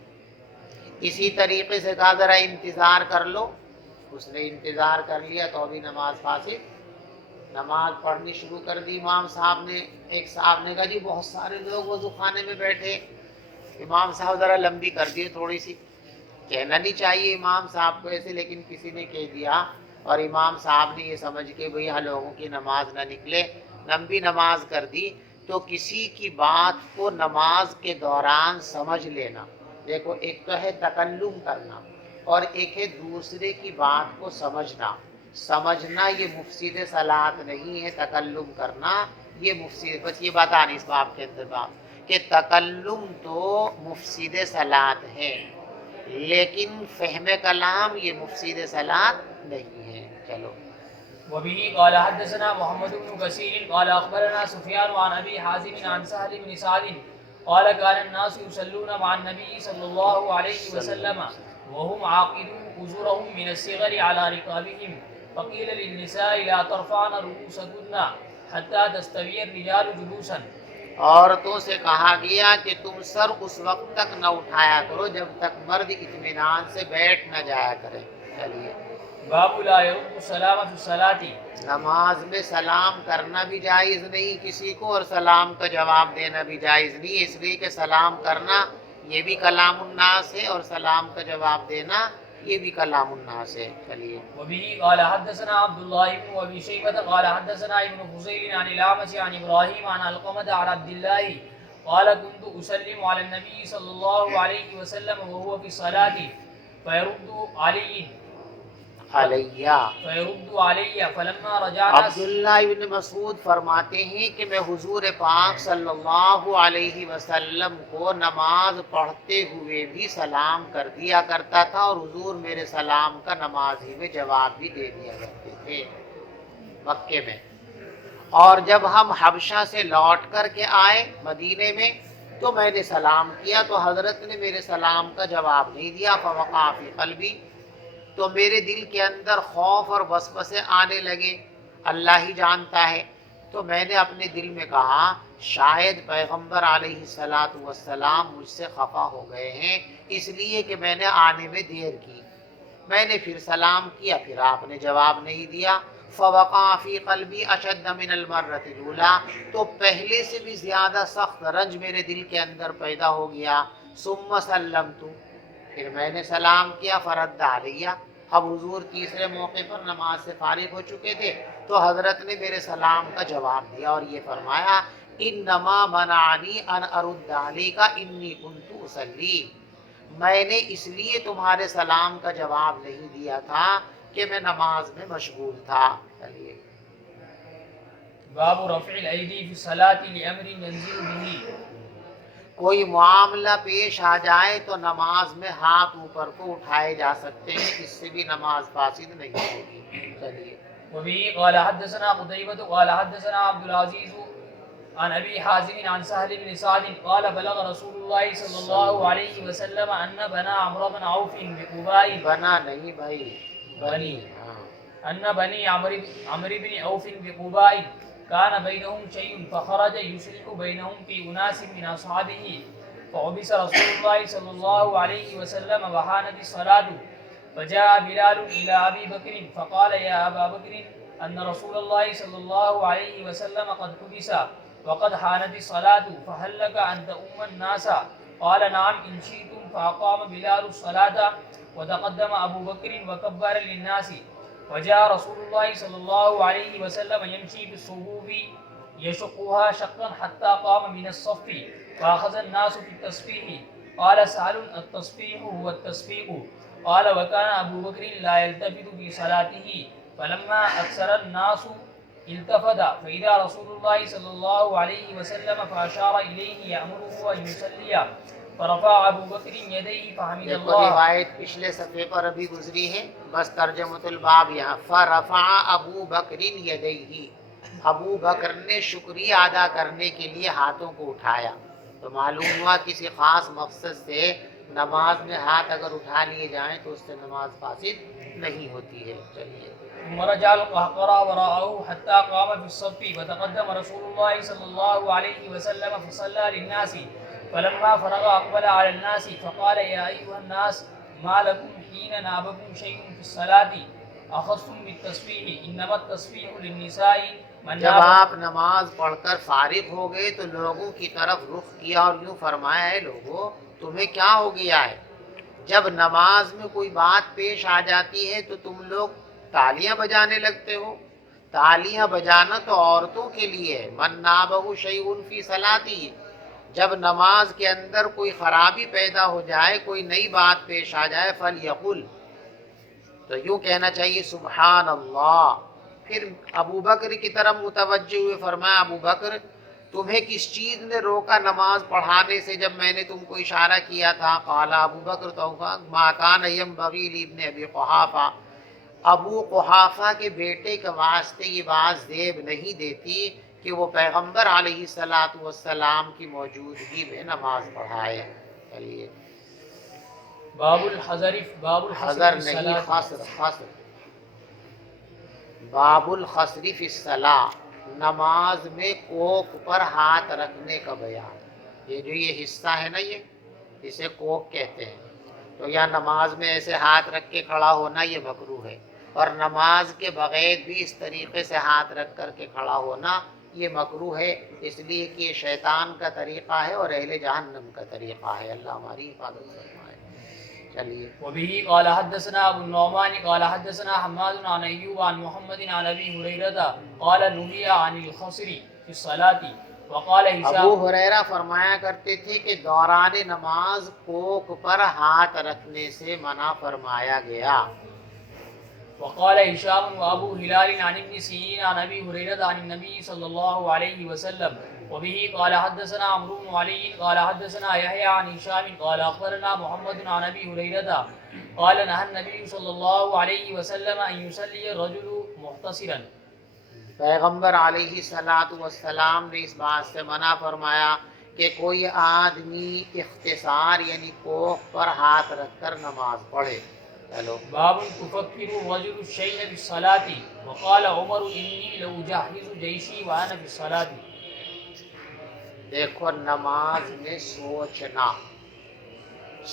اسی طریقے سے کہا ذرا انتظار کر لو، اس نے انتظار کر لیا تو ابھی نماز فاسد۔ نماز پڑھنی شروع کر دی امام صاحب نے، ایک صاحب نے کہا جی بہت سارے لوگ وضو خانے میں بیٹھے، امام صاحب ذرا لمبی کر دیے تھوڑی سی۔ کہنا نہیں چاہیے امام صاحب کو ایسے، لیکن کسی نے کہہ دیا اور امام صاحب نے یہ سمجھ کے بھئی ہاں لوگوں کی نماز نہ نکلے، لمبی نماز کر دی۔ تو کسی کی بات کو نماز کے دوران سمجھ لینا، دیکھو ایک تو ہے تکلم کرنا اور ایک ہے دوسرے کی بات کو سمجھنا۔ سمجھنا یہ مفسد صلاۃ نہیں ہے، تکلم کرنا یہ مفسد، بس یہ بتا نہیں اس باب کے اندر بات کہ تکلم تو مفسد صلاۃ ہے، لیکن فہم کلام یہ مفسد صلاۃ نہیں ہے۔ چلو۔ وبه قال حدثنا محمد بن كثير قال اخبرنا سفيان عن ابي حازم عن سهل بن سعد قال كان الناس يصلون مع النبي صلى الله عليه وسلم وهم عاقدون أزورهم من الصغر على رقابهم فقيل للنساء لا ترفعن رؤوسكن حتى تستوي الرجال جلوسا۔ عورتوں سے کہا گیا کہ تم سر اس وقت تک نہ اٹھایا کرو جب تک مرد اطمینان سے بیٹھ نہ جایا کریں۔ چلیے۔ باب لا يرد السلام في الصلاة۔ نماز میں سلام کرنا بھی جائز نہیں کسی کو اور سلام کا جواب دینا بھی جائز نہیں، اس لیے کہ سلام کرنا یہ بھی کلام الناس ہے اور سلام کا جواب دینا یہ بھی کلام الناس ہے۔ چلیے۔ وبه قال حدثنا عبد الله بن ابي شيبه قال حدثنا ابن فضيل عن الاعمش عن ابراهيم عن علقمة عن عبد الله قال كنت اسلم على النبي صلى الله عليه وسلم وهو في الصلاة فيرد علي فلما رجعنا۔ عبداللہ ابن مسعود فرماتے ہیں کہ میں حضور پاک صلی اللہ علیہ وسلم کو نماز پڑھتے ہوئے بھی سلام کر دیا کرتا تھا اور حضور میرے سلام کا نماز ہی میں جواب بھی دے دیا کرتے تھے مکے میں۔ اور جب ہم حبشہ سے لوٹ کر کے آئے مدینے میں تو میں نے سلام کیا تو حضرت نے میرے سلام کا جواب نہیں دیا، فوقع فی قلبی، تو میرے دل کے اندر خوف اور وسوسے آنے لگے، اللہ ہی جانتا ہے۔ تو میں نے اپنے دل میں کہا شاید پیغمبر علیہ الصلاۃ والسلام مجھ سے خفا ہو گئے ہیں اس لیے کہ میں نے آنے میں دیر کی۔ میں نے پھر سلام کیا، پھر آپ نے جواب نہیں دیا۔ فوقع فی قلبی اشد من المرۃ الاولیٰ، تو پہلے سے بھی زیادہ سخت رنج میرے دل کے اندر پیدا ہو گیا۔ ثم سلمت، پھر میں نے سلام کیا، فرد علیہ، اب حضور تیسرے موقع پر نماز سے فارغ ہو چکے تھے تو حضرت نے میرے سلام کا جواب دیا اور یہ فرمایا انما منعنی ان ارد علیک انی کنت اصلی، میں نے اس لیے تمہارے سلام کا جواب نہیں دیا تھا کہ میں نماز میں مشغول تھا۔ چلیے۔ باب رفع الایدی فی الصلاة لامر ينزل به، کوئی معاملہ پیش آ جائے تو نماز میں ہاتھ اوپر کو اٹھائے جا سکتے ہیں، اس سے بھی نماز فاسد نہیں ہوگی۔ چلیے۔ وبه قال حدثنا قتيبة قال حدثنا عبد العزيز عن ابي حازم عن سهل بن سعد قال بلغ رسول الله صلى الله عليه وسلم ان بنى عمرو بن عوف بقباء، بنا نہیں بھائی، بنی، ان بني عمرو بن عوف بقباء كان بينهم شيء فخرج يصلح بينهم في أناس من أصحابه فعبس رسول الله صلى الله عليه وسلم وحانت الصلاة فجاء بلال إلى أبي بكر فقال يا أبا بكر أن رسول الله صلى الله عليه وسلم قد حبس وقد حانت الصلاة فهل لك أن تؤم الناس؟ قال نعم إن شئتم. فأقام بلال الصلاة وتقدم أبو بكر وكبر للناس. وجاء رسول الله صلى الله عليه وسلم يمشي بالصفوف يشقها شقا حتى قام من الصف فأخذ الناس في التصفيح. قال سهل التصفيح هو التصفيق. قال وكان أبو بكر لا يلتفت في صلاته فلما أكثر الناس التفت فإذا رسول الله صلى الله عليه وسلم فأشار إليه يأمره أن يصلي فرفع ابو بکر یدیہ فحمد دیکھو اللہ. روایت پچھلے صفحے پر ابھی گزری ہے، بس ترجمۃ الباب یہاں فرفع ابو بکر یدیہ، ابو بکر نے شکریہ ادا کرنے کے لیے ہاتھوں کو اٹھایا. تو معلوم ہوا کسی خاص مقصد سے نماز میں ہاتھ اگر اٹھا لیے جائیں تو اس سے نماز فاسد نہیں ہوتی ہے. چلیے ورجع القهقرى وراءه حتى قام في الصف وتقدم رسول الله صلى الله عليه وسلم فصلى للناس فلما فرغ أقبل على الناس فقال يا أيها الناس ما لكم حين نابكم شيء في الصلاة أخذتم بالتصفيح إنما التصفيح للنساء من جب آپ نماز پڑھ کر فارغ ہو گئے تو لوگوں کی طرف رخ کیا اور یوں فرمایا ہے لوگوں تمہیں کیا ہو گیا ہے؟ جب نماز میں کوئی بات پیش آ جاتی ہے تو تم لوگ تالیاں بجانے لگتے ہو. تالیاں بجانا تو عورتوں کے لیے ہے. من نابہ شیء فی صلاتی، جب نماز کے اندر کوئی خرابی پیدا ہو جائے، کوئی نئی بات پیش آ جائے فلیقل، تو یوں کہنا چاہیے سبحان اللہ. پھر ابو بکر کی طرف متوجہ ہوئے فرمایا ابو بکر تمہیں کس چیز نے روکا نماز پڑھانے سے جب میں نے تم کو اشارہ کیا تھا؟ قال ابو بکر تو ما کان ینبغی لابن ابی قحافہ، ابو قحافہ کے بیٹے کے واسطے یہ بات زیب نہیں دیتی کہ وہ پیغمبر علیہ الصلوۃ والسلام کی موجودگی میں نماز پڑھائے. چلیے باب الحذر حضر نہیں خسر، خسر باب الخسر فی الصلاۃ، نماز میں کوک پر ہاتھ رکھنے کا بیان. یہ جو یہ حصہ ہے نا یہ اسے کوک کہتے ہیں. تو یا نماز میں ایسے ہاتھ رکھ کے کھڑا ہونا یہ مکروہ ہے، اور نماز کے بغیر بھی اس طریقے سے ہاتھ رکھ کر کے کھڑا ہونا یہ مکروہ ہے، اس لیے کہ یہ شیطان کا طریقہ ہے اور اہل جہنم کا طریقہ ہے. اللہ ہماری حفاظت فرمائے. چلیے وبه قال حدثنا ابو النعمان قال حدثنا حماد عن ايوب عن محمد عن ابي هريره قال نهي عن الخسر في الصلاه وقال ابو هشام ہریرہ فرمایا کرتے تھے کہ دوران نماز کوک پر ہاتھ رکھنے سے منع فرمایا گیا. وقال هشام وابو هلال عن ابن سيرين عن ابي هريره عن النبي صلى الله عليه وسلم. وبه قال حدثنا عمرو بن علي قال حدثنا يحيى عن هشام قال اخبرنا محمد عن ابي هريره قال نهى النبي صلى الله عليه وسلم ان يصلي الرجل محتصرا. پیغمبر علیہ الصلوۃ والسلام نے اس بات سے منع فرمایا کہ کوئی آدمی اختصار یعنی کوک پر ہاتھ رکھ کر نماز پڑھے. چلو باب تفكر الرجل الشيء بالصلاة وقال عمر إني لأجهز جيشي وأنا في الصلاة. دیکھو نماز میں سوچنا،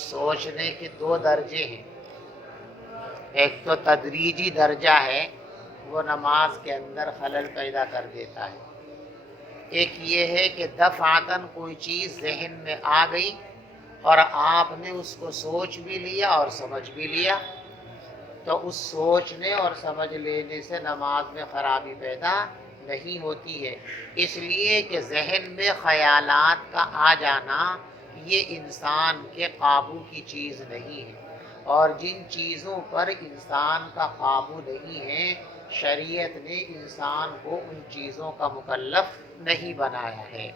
سوچنے کے دو درجے ہیں. ایک تو تدریجی درجہ ہے، وہ نماز کے اندر خلل پیدا کر دیتا ہے. ایک یہ ہے کہ دفعتاً کوئی چیز ذہن میں آ گئی اور آپ نے اس کو سوچ بھی لیا اور سمجھ بھی لیا، تو اس سوچنے اور سمجھ لینے سے نماز میں خرابی پیدا نہیں ہوتی ہے. اس لیے کہ ذہن میں خیالات کا آ جانا یہ انسان کے قابو کی چیز نہیں ہے، اور جن چیزوں پر انسان کا قابو نہیں ہے شریعت نے انسان کو ان چیزوں کا مکلف نہیں بنایا ہے.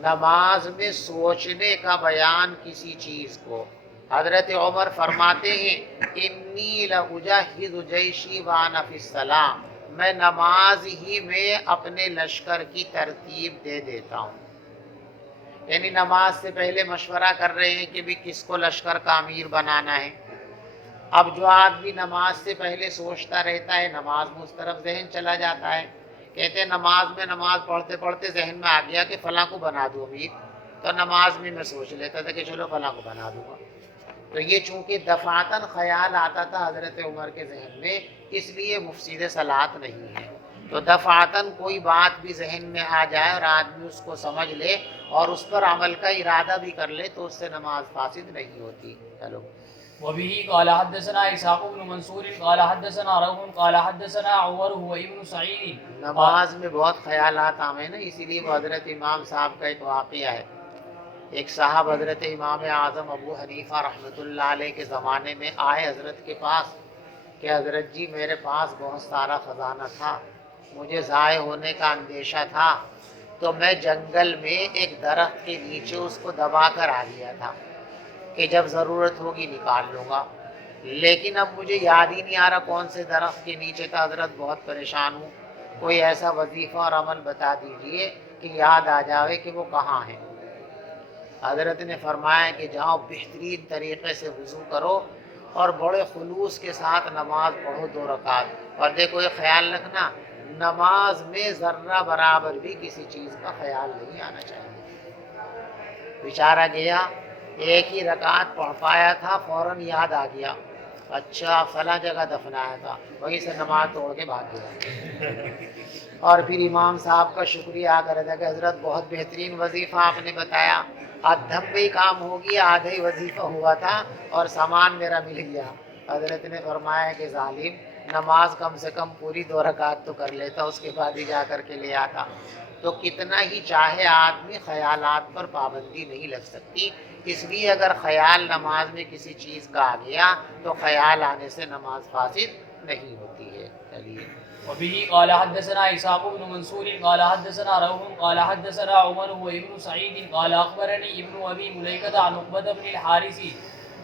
نماز میں سوچنے کا بیان کسی چیز کو، حضرت عمر فرماتے ہیں انی لأجہز جیشی وانا فی الصلاۃ، میں نماز ہی میں اپنے لشکر کی ترتیب دے دیتا ہوں. یعنی نماز سے پہلے مشورہ کر رہے ہیں کہ بھی کس کو لشکر کا امیر بنانا ہے. اب جو آدمی نماز سے پہلے سوچتا رہتا ہے نماز میں اس طرف ذہن چلا جاتا ہے. کہتے ہیں نماز پڑھتے پڑھتے ذہن میں آ گیا کہ فلاں کو بنا دو امیر، تو نماز میں سوچ لیتا تھا کہ چلو فلاں کو بنا دوں گا. تو یہ چونکہ دفعتاً خیال آتا تھا حضرت عمر کے ذہن میں، اس لیے مفسد صلاۃ نہیں ہے۔ تو دفعتاً کوئی بات بھی ذہن میں آ جائے اور آدمی اس کو سمجھ لے اور اس پر عمل کا ارادہ بھی کر لے تو اس سے نماز فاسد نہیں ہوتی۔ چلو۔ وبه قال حدثنا اسحاق بن منصور قال حدثنا روح قال حدثنا عمر هو ابن سعيد۔ نماز میں بہت خیالات عام ہیں نا، اسی لیے وہ حضرت امام صاحب کا ایک واقعہ ہے۔ ایک صاحب حضرت امام اعظم ابو حنیفہ رحمۃ اللہ علیہ کے زمانے میں آئے حضرت کے پاس کہ حضرت جی میرے پاس بہت سارا خزانہ تھا، مجھے ضائع ہونے کا اندیشہ تھا، تو میں جنگل میں ایک درخت کے نیچے اس کو دبا کر آ گیا تھا کہ جب ضرورت ہوگی نکال لوں گا، لیکن اب مجھے یاد ہی نہیں آ رہا کون سے درخت کے نیچے تھا۔ حضرت بہت پریشان ہوں، کوئی ایسا وظیفہ اور عمل بتا دیجئے کہ یاد آ جاوے کہ وہ کہاں ہے۔ حضرت نے فرمایا کہ جاؤ بہترین طریقے سے وضو کرو اور بڑے خلوص کے ساتھ نماز پڑھو 2 رکعت، اور دیکھو یہ خیال رکھنا نماز میں ذرہ برابر بھی کسی چیز کا خیال نہیں آنا چاہیے۔ بیچارہ گیا، ایک ہی رکعت پڑھ پایا تھا، فوراً یاد آ گیا، اچھا فلاں جگہ دفنایا تھا، وہیں سے نماز توڑ کے بھاگ گیا۔ اور پھر امام صاحب کا شکریہ ادا کرا کہ حضرت بہت بہترین وظیفہ آپ نے بتایا، آدھم بھی کام ہو گیا، آدھا ہی وظیفہ ہوا تھا اور سامان میرا مل گیا۔ حضرت نے فرمایا کہ ظالم، نماز کم سے کم پوری 2 رکعت تو کر لیتا، اس کے بعد ہی جا کر کے لے آتا۔ تو کتنا ہی چاہے آدمی خیالات پر پابندی نہیں لگ سکتی، اس لیے اگر خیال نماز میں کسی چیز کا آ گیا تو خیال آنے سے نماز فاسد نہیں ہوتی ہے۔ چلیے۔ وبه قال حدثنا اسحاق بن منصور قال حدثنا روح قال حدثنا عمر هو ابن سعيد قال اخبرني ابن ابي مليكة عن عقبة بن الحارث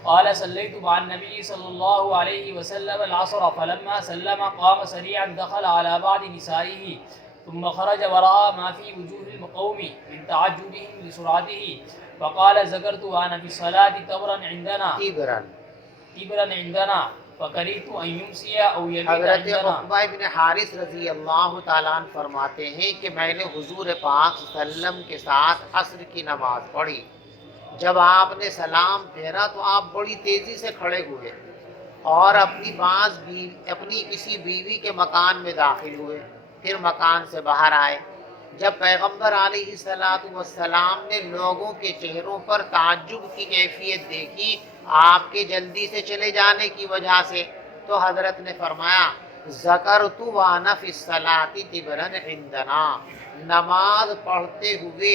قال صليت مع النبي صلى الله عليه وسلم العصر فلما سلم قام سريعا دخل على بعض نسائه ثم خرج ورأى ما في وجوه القوم من تعجبهم لسرعته فقال ذكرت وانا في الصلاة تبرا عندنا فکریت ان یمسی او یبیت حضرت عندنا۔ عقبہ بن حارث رضی اللہ تعالیٰ عنہ فرماتے ہیں کہ میں نے حضور پاک صلی اللہ علیہ وسلم کے ساتھ عصر کی نماز پڑھی۔ جب آپ نے سلام پھیرا تو آپ بڑی تیزی سے کھڑے ہوئے اور اپنی کسی بیوی کے مکان میں داخل ہوئے، پھر مکان سے باہر آئے۔ جب پیغمبر علیہ الصلوۃ والسلام نے لوگوں کے چہروں پر تعجب کی کیفیت دیکھی آپ کے جلدی سے چلے جانے کی وجہ سے، تو حضرت نے فرمایا ذکرت وانا فی الصلاۃ تبرا عندنا، نماز پڑھتے ہوئے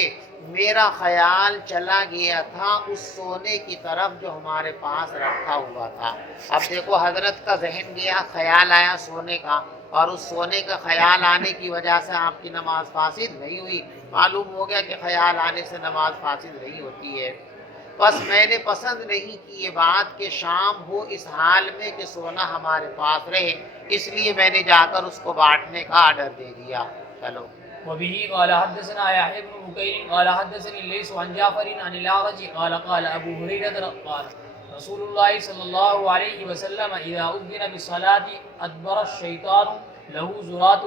میرا خیال چلا گیا تھا اس سونے کی طرف جو ہمارے پاس رکھا ہوا تھا۔ اب دیکھو حضرت کا ذہن گیا، خیال آیا سونے کا، اور اس سونے کا خیال آنے کی وجہ سے آپ کی نماز فاسد نہیں ہوئی۔ معلوم ہو گیا کہ خیال آنے سے نماز فاسد نہیں ہوتی ہے۔ بس میں نے پسند نہیں کی یہ بات کہ شام ہو اس حال میں کہ سونا ہمارے پاس رہے، اس لیے میں نے جا کر اس کو بانٹنے کا آرڈر دے دیا۔ چلو۔ وبه قال حدثنا يحيى بن بكير قال حدثني الليث عن جعفر عن الأعرج قال قال أبو هريرة قال رسول الله صلى الله عليه وسلم إذا أذن بالصلاة أدبر الشيطان له زرات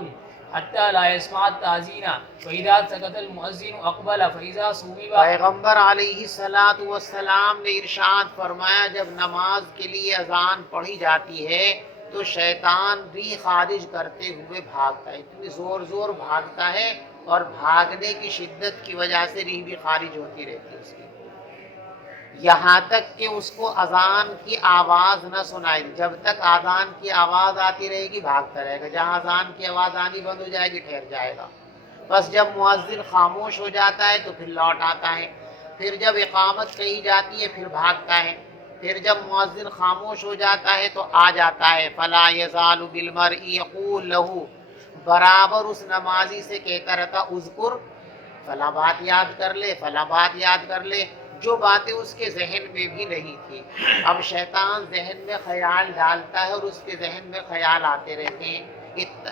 حتى لا يسمع التأذين فإذا سكت المؤذن أقبل فإذا صوب۔ پیغمبر علیہ الصلوۃ والسلام نے ارشاد فرمایا جب نماز کے لیے اذان پڑھی جاتی ہے تو شیطان ری خارج کرتے ہوئے بھاگتا ہے، اتنی زور زور بھاگتا ہے اور بھاگنے کی شدت کی وجہ سے ریح بھی خارج ہوتی رہتی ہے اس کی، یہاں تک کہ اس کو اذان کی آواز نہ سنائی۔ جب تک اذان کی آواز آتی رہے گی بھاگتا رہے گا، جہاں اذان کی آواز آنی بند ہو جائے گی ٹھہر جائے گا۔ بس جب مؤذن خاموش ہو جاتا ہے تو پھر لوٹ آتا ہے، پھر جب اقامت کہی جاتی ہے پھر بھاگتا ہے، پھر جب مؤذن خاموش ہو جاتا ہے تو آ جاتا ہے۔ فلا یزال بالمرء یقول له، برابر اس نمازی سے کہتا رہتا اذکر، فلاں بات یاد کر لے، فلاں بات یاد کر لے، جو باتیں اس کے ذہن میں بھی نہیں تھی۔ اب شیطان ذہن میں خیال ڈالتا ہے اور اس کے ذہن میں خیال آتے رہتے ہیں،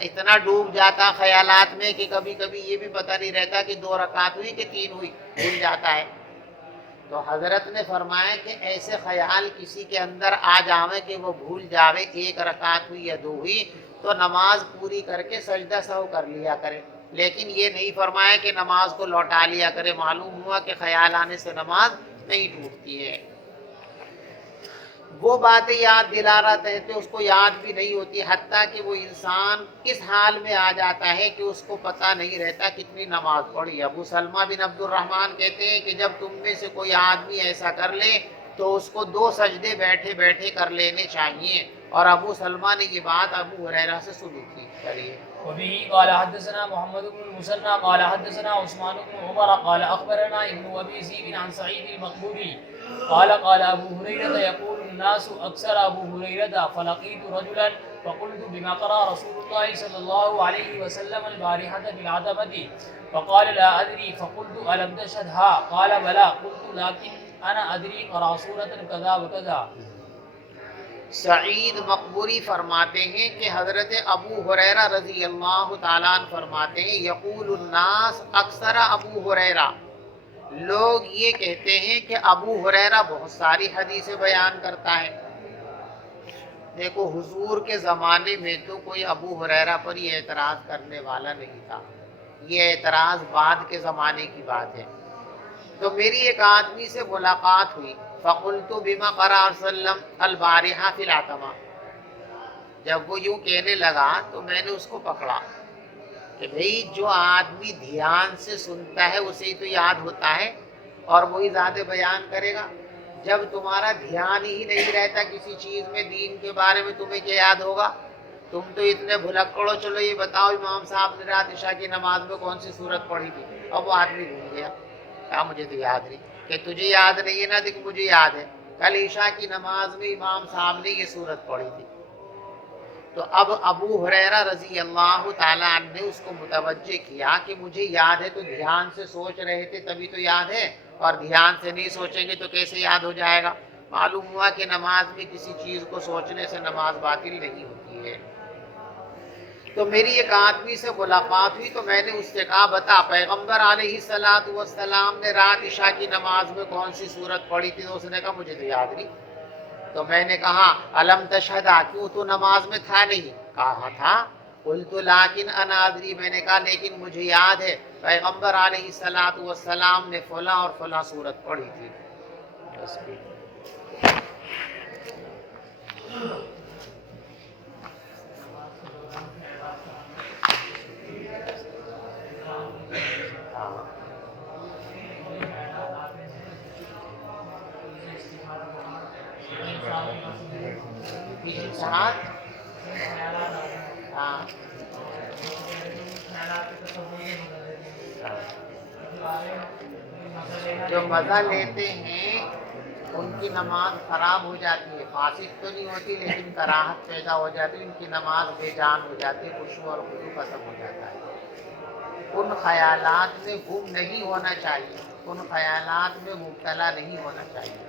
اتنا ڈوب جاتا خیالات میں کہ کبھی کبھی یہ بھی پتہ نہیں رہتا کہ 2 رکعت ہوئی کہ 3 ہوئی، بھول جاتا ہے۔ تو حضرت نے فرمایا کہ ایسے خیال کسی کے اندر آ جاوے کہ وہ بھول جاوے 1 رکعت ہوئی یا 2 ہوئی تو نماز پوری کر کے سجدہ سہو کر لیا کرے، لیکن یہ نہیں فرمایا کہ نماز کو لوٹا لیا کرے۔ معلوم ہوا کہ خیال آنے سے نماز نہیں ٹوٹتی ہے۔ وہ باتیں یاد دلا رہا تھے اس کو یاد بھی نہیں ہوتی، حتیٰ کہ وہ انسان کس حال میں آ جاتا ہے کہ اس کو پتہ نہیں رہتا کتنی نماز پڑھی۔ ابو سلمہ بن عبد الرحمن کہتے ہیں کہ جب تم میں سے کوئی آدمی ایسا کر لے تو اس کو 2 سجدے بیٹھے بیٹھے کر لینے چاہیے، اور ابو سلمہ نے یہ بات ابو ہریرہ سے سنی تھی۔ چلیے وبه قال حدثنا محمد بن المثنى قال حدثنا عثمان بن عمر قال اخبرنا ابن ابي ذئب عن سعيد المقبوري قال قال ابو هريره يقول الناس اكثر ابو هريره فلقيت رجلا فقلت بما قرأ رسول الله صلى الله عليه وسلم البارحة بالعتمة فقال لا ادري فقلت الم تشهدها قال بلى قلت لكن انا ادري قرأ سورة كذا وكذا۔ سعید مقبوری فرماتے ہیں کہ حضرت ابو ہریرہ رضی اللہ تعالیٰ عنہ فرماتے ہیں یقول الناس اکثر ابو ہریرہ، لوگ یہ کہتے ہیں کہ ابو ہریرہ بہت ساری حدیثیں بیان کرتا ہے۔ دیکھو حضور کے زمانے میں تو کوئی ابو ہریرہ پر یہ اعتراض کرنے والا نہیں تھا، یہ اعتراض بعد کے زمانے کی بات ہے۔ تو میری ایک آدمی سے ملاقات ہوئی، فقلت بما قرأ وسلم البارحہ فی العتمہ، جب وہ یوں کہنے لگا تو میں نے اس کو پکڑا کہ بھئی جو آدمی دھیان سے سنتا ہے اسے ہی تو یاد ہوتا ہے اور وہی زیادہ بیان کرے گا۔ جب تمہارا دھیان ہی نہیں رہتا کسی چیز میں، دین کے بارے میں، تمہیں کیا یاد ہوگا؟ تم تو اتنے بھلکڑو، چلو یہ بتاؤ امام صاحب نے رات عشاء کی نماز میں کون سی صورت پڑھی تھی؟ اب وہ آدمی بھول گیا، کہا مجھے تو یاد نہیں۔ کہ تجھے یاد نہیں ہے نا، دیکھ مجھے یاد ہے، کل عشاء کی نماز میں امام صاحب نے یہ صورت پڑھی تھی۔ تو اب ابو ہریرہ رضی اللہ تعالیٰ عنہ نے اس کو متوجہ کیا کہ مجھے یاد ہے، تو دھیان سے سوچ رہے تھے تبھی تو یاد ہے، اور دھیان سے نہیں سوچیں گے تو کیسے یاد ہو جائے گا؟ معلوم ہوا کہ نماز میں کسی چیز کو سوچنے سے نماز باطل نہیں ہوتی ہے۔ تو میری ایک آدمی سے ملاقات ہوئی تو میں نے اس سے کہا بتا پیغمبر علیہ الصلوۃ والسلام نے رات عشاء کی نماز میں کون سی صورت پڑھی تھی؟ تو اس نے کہا مجھے تو یاد نہیں۔ تو میں نے کہا الم تشہدا، کیوں تو نماز میں تھا نہیں؟ کہا تھا۔ قلت لیکن انا ادری، میں نے کہا لیکن مجھے یاد ہے پیغمبر علیہ الصلوۃ والسلام نے فلاں اور فلاں صورت پڑھی تھی۔ بس جو مزہ لیتے ہیں ان کی نماز خراب ہو جاتی ہے، فاسق تو نہیں ہوتی لیکن کراہت پیدا ہو جاتی ہے، ان کی نماز بے جان ہو جاتی ہے، خشوع اور خضوع ختم ہو جاتا ہے۔ ان خیالات میں گم نہیں ہونا چاہیے، ان خیالات میں مبتلا نہیں ہونا چاہیے۔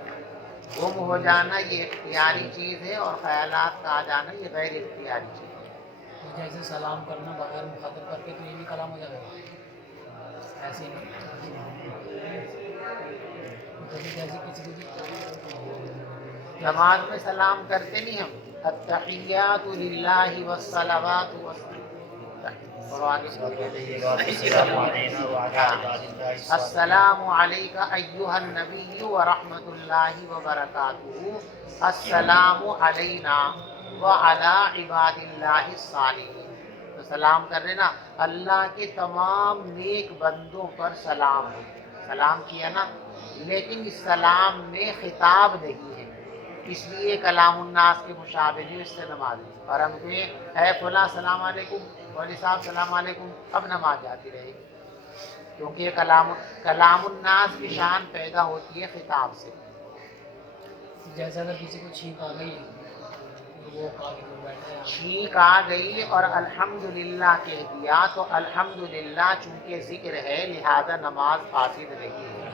گم ہو جانا یہ اختیاری چیز ہے اور خیالات کا آ جانا یہ غیر اختیاری چیز ہے۔ جیسے سلام کرنا بغیر مخاطب کر کے تو یہ بھی کلام ہو جائے گا، ایسے ہی نہیں جیسے کسی کو نماز میں سلام کرتے نہیں ہم، التحیات للہ والصلوات السلام علیک ایھا النبی ورحمۃ اللہ وبرکاتہ، السلام علینا وعلی عباد اللہ الصالحین۔ تو سلام کر رہے نا، اللہ کے تمام نیک بندوں پر سلام ہو، سلام کیا نا، لیکن اس سلام میں خطاب نہیں ہے، اس لیے کلام الناس کے مشابہ نہیں، اس سے نماز ہے۔ اور ہم کہیں اے فلاں السلام علیکم، مولوی صاحب السلام علیکم، اب نماز جاتی رہے گی، کیونکہ یہ کلام الناس کی شان پیدا ہوتی ہے خطاب سے۔ جیسے اگر کسی کو چھینک آ گئی وہ آگے دور بیٹھا ہے، چھینک آ گئی اور الحمدللہ کہہ دیا تو الحمدللہ چونکہ ذکر ہے لہذا نماز فاسد نہیں ہے،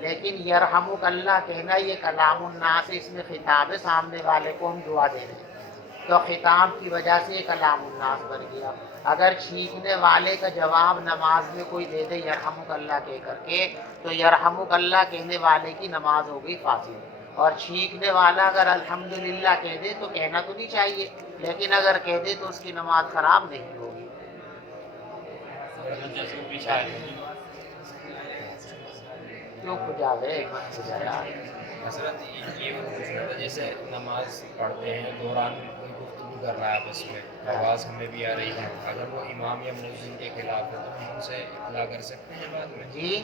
لیکن یرحمک اللہ کہنا یہ کلام الناس، اس میں خطاب ہے، سامنے والے کو ہم دعا دے رہے ہیں تو خطاب کی وجہ سے یہ کلام الناس بن گیا۔ اگر چھینکنے والے کا جواب نماز میں کوئی دے دے یرحمک اللہ کہہ کر کے تو یرحمک اللہ کہنے والے کی نماز ہو گئی فاسد، اور چھینکنے والا اگر الحمدللہ کہہ دے تو کہنا تو نہیں چاہیے، لیکن اگر کہہ دے تو اس کی نماز خراب نہیں ہوگی۔ کیوں کھجا گئے؟ مت کھجا یار۔ حضرت یہ پوچھنا تھا، جیسے نماز پڑھتے ہیں دوران کوئی گفتگو کر رہا ہے آپس میں، آواز ہمیں بھی آ رہی ہے، اگر وہ امام یا مؤذن کے خلاف ہے تو ہم ان سے اطلاع کر سکتے ہیں بعد میں؟ جی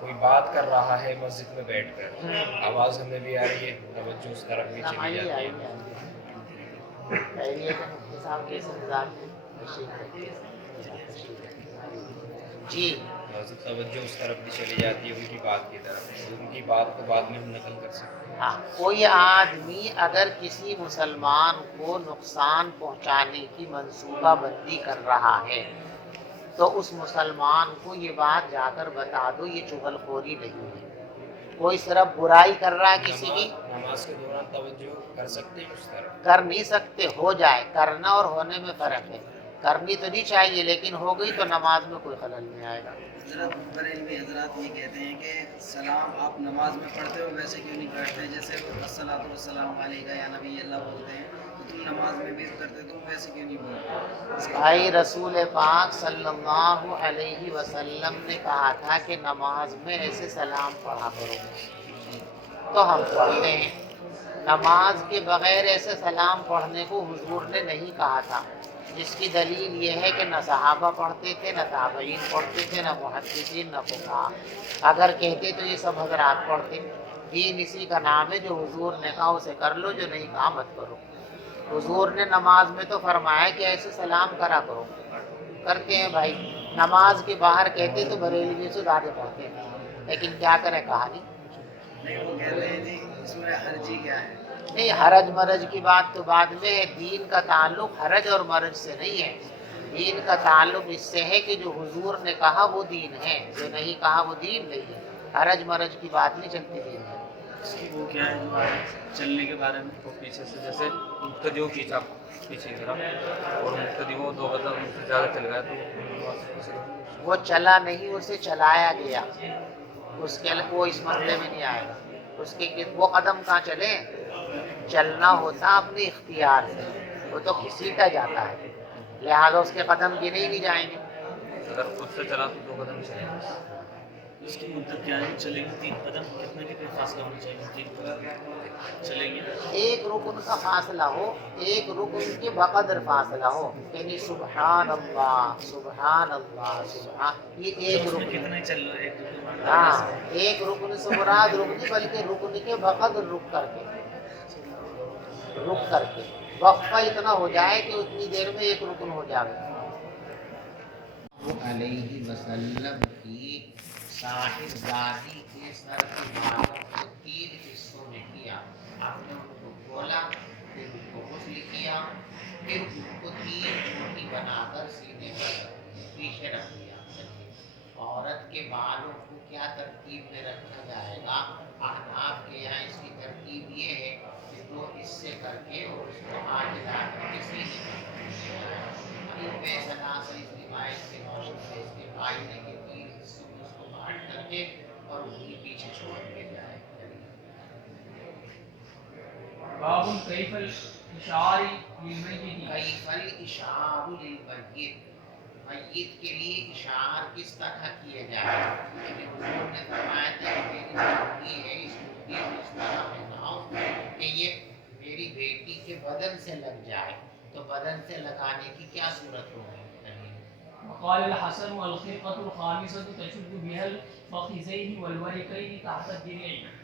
کوئی بات کر رہا ہے مسجد میں بیٹھ کر، آواز ہمیں بھی آ رہی ہے، توجہ اس طرف بھی چلی آئیے جاتی آئیے ہے، خیریت ہے مفتی صاحب، کیسے مزاج ہے؟ تشریف رکھیے، تشریف رکھیے۔ جی توجہ اس طرف بھی چلی جاتی ہے ان کی بات کی طرف، ان کی بات کو بعد میں ہم نقل کر سکتے ہیں۔ ہاں، کوئی آدمی اگر کسی مسلمان کو نقصان پہنچانے کی منصوبہ بندی کر رہا ہے تو اس مسلمان کو یہ بات جا کر بتا دو، یہ چغل خوری نہیں ہے۔ کوئی صرف برائی کر رہا ہے کسی کی، نماز کے دوران توجہ کر سکتے ہیں اس طرف؟ کر نہیں سکتے، ہو جائے، کرنا اور ہونے میں فرق ہے۔ کرنی تو نہیں چاہیے لیکن ہو گئی تو نماز میں کوئی خلل نہیں آئے گا۔ حضرت بریلوی حضرات یہ کہتے ہیں کہ سلام آپ نماز میں پڑھتے ہو ویسے کیوں نہیں پڑھتے؟ جیسے وہ الصلاۃ والسلام علیکہ یا نبی اللہ بولتے ہیں تو تم نماز میں بھی کرتے تو ویسے کیوں نہیں بولتے؟ بھائی رسول پاک صلی اللہ علیہ وسلم نے کہا تھا کہ نماز میں ایسے سلام پڑھا کرو، تو ہم پڑھتے ہیں۔ نماز کے بغیر ایسے سلام پڑھنے کو حضور نے نہیں کہا تھا، جس کی دلیل یہ ہے کہ نہ صحابہ پڑھتے تھے، نہ تابعین پڑھتے تھے، نہ محدثین، نہ فقہا۔ اگر کہتے تو یہ سب حضرات پڑھتے۔ دین اسی کا نام ہے، جو حضور نے کہا اسے کر لو، جو نہیں کہا مت کرو۔ حضور نے نماز میں تو فرمایا کہ ایسے سلام کرا کرو، کرتے ہیں بھائی۔ نماز کے باہر کہتے تو بریلوی سے زیادہ پڑھتے ہیں، لیکن کیا کریں، کہا نہیں۔ نہیں، وہ کہتے ہیں جی اس میں حرجی کیا ہے؟ نہیں، حرج مرج کی بات تو بعد میں ہے، دین کا تعلق حرج اور مرج سے نہیں ہے۔ دین کا تعلق اس سے ہے کہ جو حضور نے کہا وہ دین ہے، جو نہیں کہا وہ دین نہیں ہے۔ حرج مرج کی بات نہیں چلتی دین میں۔ اس کی وہ کیا ہے جو چلنے کے بارے میں، وہ پیچھے سے جیسے مقتدیوں کی چاپ پیچھے کی طرف، اور مقتدی وہ 2 قدم ان سے زیادہ چل گیا تو وہ چلا نہیں، اسے چلایا گیا، اس کے وہ اس مسئلے میں نہیں آئے گا۔ اس کے وہ قدم کہاں چلے؟ چلنا ہوتا اپنے اختیار سے، وہ تو گھسیٹا جاتا ہے، لہذا اس کے قدم گنے ہی نہیں جائیں گے۔ اگر خود سے چلا تو 2 قدم چلے گا۔ اس کی مدت کیا ہے؟ چلیں گے 3 قدم، کتنے فاصلہ ہونا چاہیے؟ 3 قدم چلیں گے، ایک رکن کا فاصلہ ہو، ایک رکن کے بقدر فاصلہ ہو، یعنی سبحان اللہ سبحان اللہ سبحان، یہ ایک اس میں رکن۔ کتنا ہی چل رہا ہے؟ ایک رکن ہاں، ایک رکن سے مراد رکن نہیں بلکہ رکن کے بقدر رک کر کے، رک کر کے وقفہ اتنا ہو جائے کہ اتنی دیر میں ایک رکن ہو جائے۔ علیہ وسلم کی صاحبزادی کے سر کے بالوں کو 3 حصوں میں کیا۔ آپ نے ان کو کھولا، پھر ان کو غسل کیا، پھر ان کو 3 چوٹی بنا کر سینے پر پیچھے رکھ دیا۔ عورت کے بالوں کو کیا ترتیب میں رکھا جائے گا؟ احناف کے یہاں اس کی ترتیب یہ ہے کہ 2 حصے کر کے اور اس کو آگے لا کر کے سینے پر روایت کے روشن سے اس کے آئینے کے 3 حصوں میں اس کو بانٹ کر کے اور وہی پیچھے چھوڑ کے جائے۔ باب کیف الاشعار للمیت، کیف الاشعار للمیت، میت کے لیے اشعار کس طرح کیے جائے؟ یعنی حضور نے فرمایا تھا کہ میری بیٹی ہے، اس مٹی کو اس طرح پہناؤ کہ یہ میری بیٹی کے بدن سے لگ جائے، تو بدن سے لگانے کی کیا صورت ہوگی؟ وقال الحسن والخرقة الخامسة تشد بها الفخذين والوركين تحت الدرع۔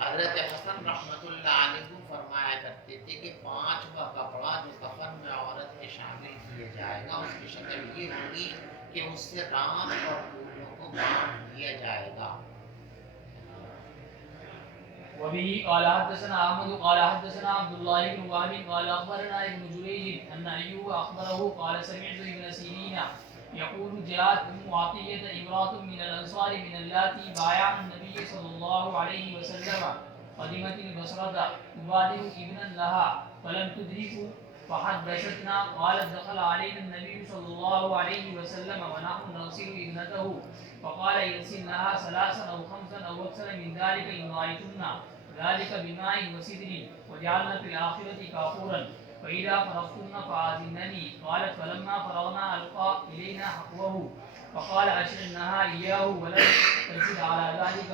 حضرت حسن رحمۃ اللہ علیہ فرمایا کرتے تھے کہ 5واں کپڑا جو کفن میں عورت میں شامل کیا جائے گا اس کی شکل یہ ہوگی کہ اس سے ران اور پھولوں کو باندھ دیا جائے گا۔ وبه قال حدثنا احمد قال حدثنا عبد الله بن وهب قال اخبرنا ابن جريج ان ايوب اخبره قال سمعت ابن سيرين يقول جاءت ام عطيه امراه من الانصار من اللاتي بايعن النبي صلى الله عليه وسلم، قدمت البصره تبادر ابنا لها فلم تدركه فحدثتنا قالت دخل علينا النبي صلى الله عليه وسلم ونحن نغسل ابنته فقال يغسلنها 3 أو 5 أو أكثر من ذلك إن رأيتن ذلك بماء وسدر وجعلنا في الآخرة كافورا فإذا فرغتن فآذنني قالت فلما فرغنا ألقى إلينا حقوه فقال أشعرنها إياه ولم تزد على ذلك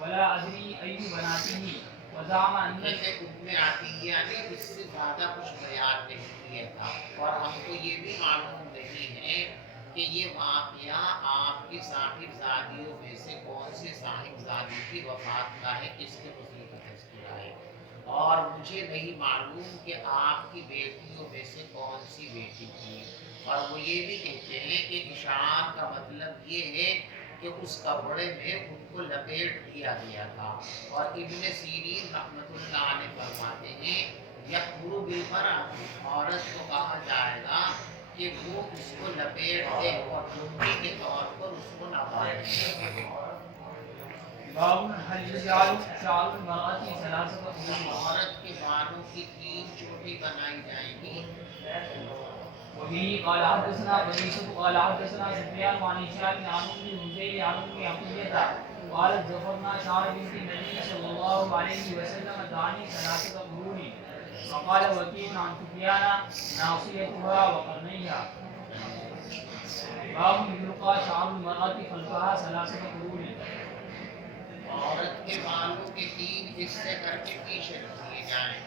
ولا أدري أي بناته وزعم أن جیسے ابن عطیہ نے اس سے زیادہ کچھ بیان نہیں کیا تھا، اور ہم کو یہ بھی معلوم نہیں ہے کہ یہ واقعہ آپ کی صاحبزادیوں میں سے کون سی صاحبزادی کی وفات کا ہے، کس کے مسئلے کا تذکرہ ہے، اور مجھے نہیں معلوم کہ آپ کی بیٹیوں میں سے کون سی بیٹی تھی۔ اور وہ یہ بھی کہتے ہیں کہ اشعان کا مطلب یہ ہے کہ اس کپڑے میں ان کو لپیٹ دیا گیا تھا، اور ابن سیرین رحمۃ اللہ علیہ فرماتے ہیں یکفر بالمرأ، عورت کو کہا جائے گا کہ وہ اس کو لپیٹ دے اور ڈوبی کے طور پر اس کو نہ باندھے۔ باب هل يجعل شعر المرأة ثلاثة قرون عورت کے بالوں کی 3 چوٹی بنائی جائیں گی۔ وبه قال حدثنا قبيصة قال حدثنا سفيان عن هشام عن ابن الزبير عن ام عطية قالت ظفرنا شعر بنت النبي صلى الله عليه وسلم تعني 3 قرون وقال وكيع عن سفيان ناصيتها وقرنيها باب يلقى شعر المرأة خلفها 3 قرون عورت کے بالوں کے 3 حصے کر کے پیچھے رکھ دیے جائیں۔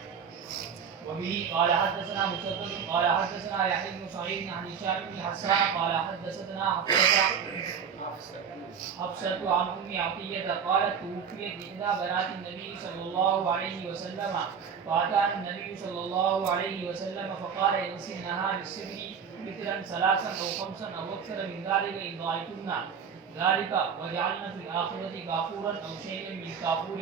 وبه قال حدثنا مسدد قال حدثنا يحيى بن سعيد عن هشام بن حسان قال حدثتنا حفصة عن ام عطية قالت توفيت إحدى بنات النبي صلى الله عليه وسلم فأتانا النبي صلى الله عليه وسلم فقال انسنها بالسبر مثلا 3 أو 5 أو أكثر من ذلك إن رأيتن ذلك وجعلنا في الآخرة كافورا أو شيئا من كافور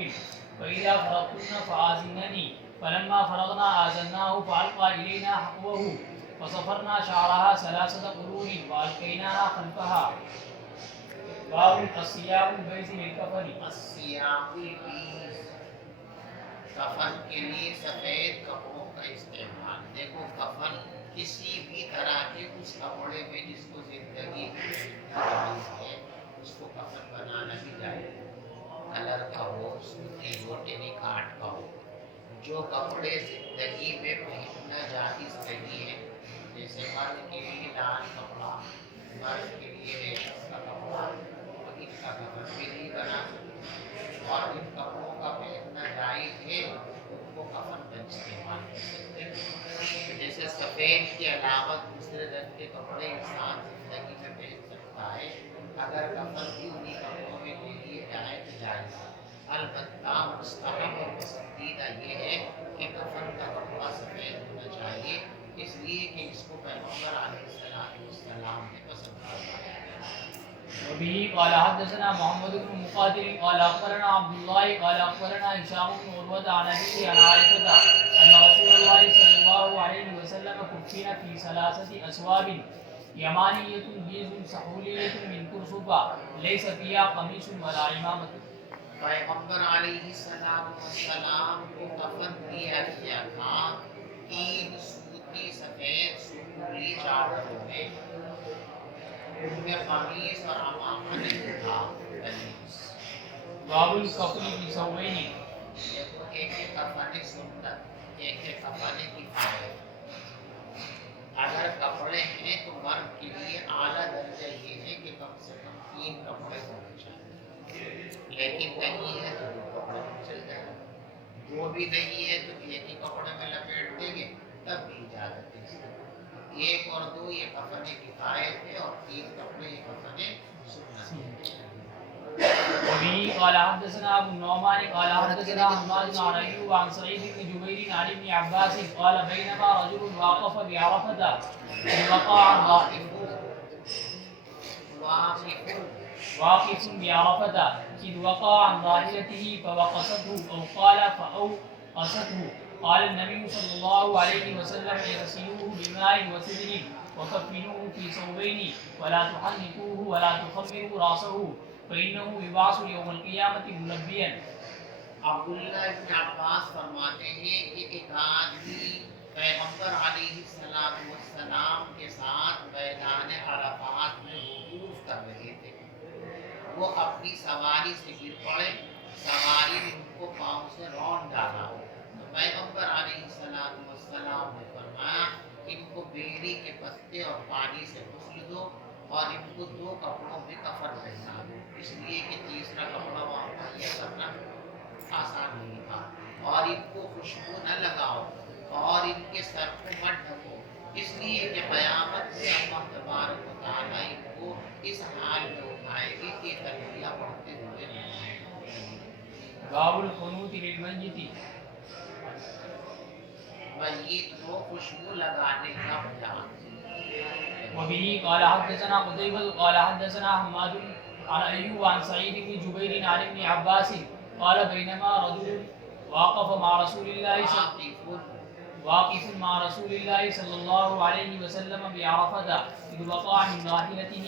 فإذا فرغتن فآذنني فلما فرغنا آذناه فألقى إلينا حقوه فصفرنا شعرها 3 قرون وألقيناها خلفها باب الصيام البيض للكفن الصيام البيض، کفن کے لیے سفید کپڑوں کا استعمال۔ دیکھو کفن کسی بھی طرح کے اس کپڑے میں جس کو زندگی ہے اس کو کفن بنانا بھی جائے، کلر کا ہو، سوتی ہو، ٹینی کاٹ کا ہو۔ جو کپڑے زندگی میں پہننا جائز نہیں ہے، جیسے مرد کے لیے لال کپڑا، مرد کے لیے ریشم کا کپڑا، ان کا کفن بھی نہیں بنا سکتے، اور ان کپڑوں کا پہننا جائز ہے ان کو کفن کا استعمال کر سکتے ہیں۔ جیسے سفید کے علاوہ دوسرے رنگ کے کپڑے انسان زندگی میں پہن سکتا ہے، اگر کفن بھی انہیں کپڑوں میں لے لیے جائے تو جائز ہے۔ البتہ مستحب اور پسندیدہ یہ ہے کہ کفن کا کپڑا سفید ہونا چاہیے، اس لیے کہ اس کو پیغمبر علیہ السلام نے پسند فرمایا ہے۔ وبه قال حدثنا محمد بن مقاتل قال أخبرنا عبد الله قال أخبرنا هشام بن عروة عن أبيه عن عائشة أن رسول الله صلى الله عليه وسلم كفن في 3 أثواب يمانية بيض سحولية من كرسوبة ليس فيها قميص ولا عمامة۔ پیغمبر علیہ السلام کو کفن دیا گیا تھا 3 سوتی سفید سکولی چادروں میں، ان میں قمیص اور عمامہ نہیں تھا۔ باب الكفن في ثوبين دیکھو ایک کفن سنت، ایک کفن کفایت۔ اگر کپڑے ہیں تو مرد کے لیے اعلیٰ درجہ یہ ہے کہ کم سے کم 3 کپڑے ہونے چاہیے، لیکن نہیں ہے تو 2 کپڑے میں چل جائے گا، وہ بھی نہیں ہے تو ایک ہی کپڑے میں لپیٹ دیں گے تب بھی اجازت ہے۔ 1 اور 2 یہ کفن کفایت ہے، اور 3 کپڑے یہ کفن سنت ہے۔ وبه قال حدثنا ابو النعمان قال حدثنا حماد عن ايوب عن سعيد بن جبير عن ابن عباس قال بينما رجل واقف بعرفة واقف بعرفة إذ وقع عن راحلته فوقصته أو قال فأوقصته قال النبي صلى الله عليه وسلم اغسلوه بماء وسدر وكفنوه في ثوبين ولا تحنكوه ولا تخمروا رأسه فإنه يبعث يوم القيامة ملبيا۔ عبداللہ ابن عباس فرماتے ہیں کہ ایک آدمی پیغمبر علیہ السلام کے ساتھ میدان عرفات میں وقوف کر رہے تھے، وہ اپنی سواری سے گر پڑے، سواری نے ان کو پاؤں سے رون ڈالا، تو پیغمبر علیہ السلام نے فرمایا اور پانی سے غسل دو اور ان کو 2 کپڑوں میں کفن پہنا دو، اس لیے کہ تیسرا کپڑا وہاں مہیا کرنا آسان نہیں تھا۔ اور ان کو خوشبو نہ لگاؤ اور ان کے سر کو مت ڈھکو، اس لیے کہ قیامت میں اللہ تبارک و تعالیٰ ان کو اس حال میں اٹھائے گی کہ تلبیہ پڑھتے ہوئے اٹھائے گا۔ باب القنوت للمیت میت کو خوشبو لگانے کا بیان۔ وبه قال حدثنا قتيبة قال حدثنا حماد عن أيوب عن سعيد بن جبير عن ابن عباس قال بينما رجل واقف مع رسول الله صلى الله عليه وسلم بعرفة إذ وقع من راحلته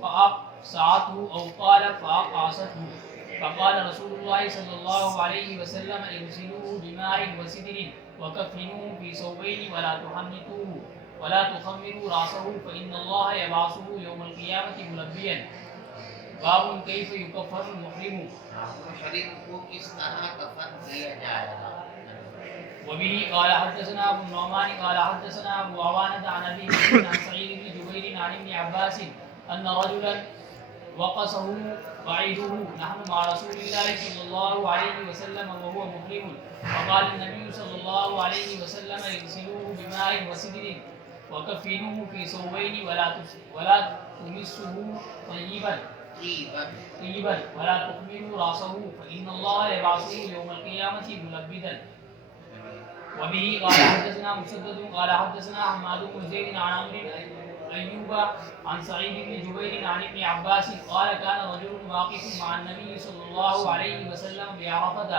فأقصعته أو قال فأقعصته، فقال رسول الله صلى الله عليه وسلم اغسلوه بماء وسدر وكفنوه في ثوبين ولا تخمروا راسه فإن الله يبعثه يوم القيامة ملبيا۔ باب كيف يكفن المحرم۔ محرم کو کس طرح کفن کیا جائے گا۔ وبه قال حدثنا ابو النعمان قال حدثنا ابو عوانة عن ابي بكر عن سعيد بن جبير عن ابن عباس ان رجلا وقصه بعيره نحن مع رسول الله صلى الله عليه وسلم وهو محرم، فقال النبي صلى الله عليه وسلم اغسلوه بماء وسدر وكفنوه في ثوبين ولا تمسه طيبا ولا تخمروا راسه فإن الله يبعثه يوم القيامة ملبدا۔ وبه قال حدثنا مسدد قال حدثنا حماد بن زيد عن عمرو أيوب عن سعيد بن جبير عن ابن عباس قال كان رجل واقف مع النبي صلى الله عليه وسلم بعرفة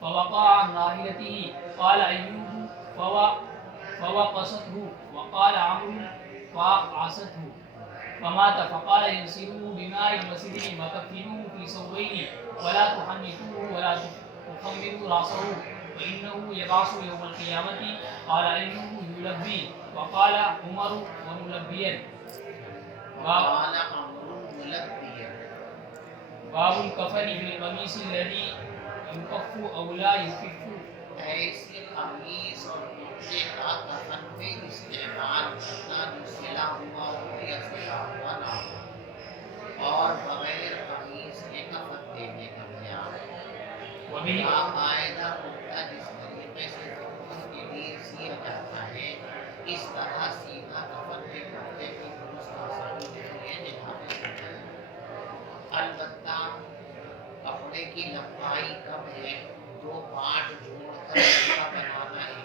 فوقع عن راحلته، قال أيوب فوقصته، وقال عمرو فأقعصته، فمات، فقال يغسلوه بماء وسدر وكفنوه في ثوبين ولا تحنكوه ولا تخمروا راسه فإنه يبعث يوم القيامة، قال أيوب يلبي، وقال عمر وملبيا۔ باب الكفن بالقميص الذي يكف أو لا يكف۔ ایسے قمیص اور کرتے کا کفن میں استعمال کرنا جو سلا ہوا ہو یا سلا ہوا نہ ہو، اور بغیر قمیص کے کفن دینے کا بیان۔ باقاعدہ کرتا جس طریقے سے کفن کے لیے سیا جاتا ہے، اس طرح سیدھا کفن کے کرتے کی درست آسانی کے لیے نکالے جاتے ہیں۔ البتہ کپڑے کی لمبائی کم ہے، 2 پارٹ جوڑ کر ایسا بنانا ہے،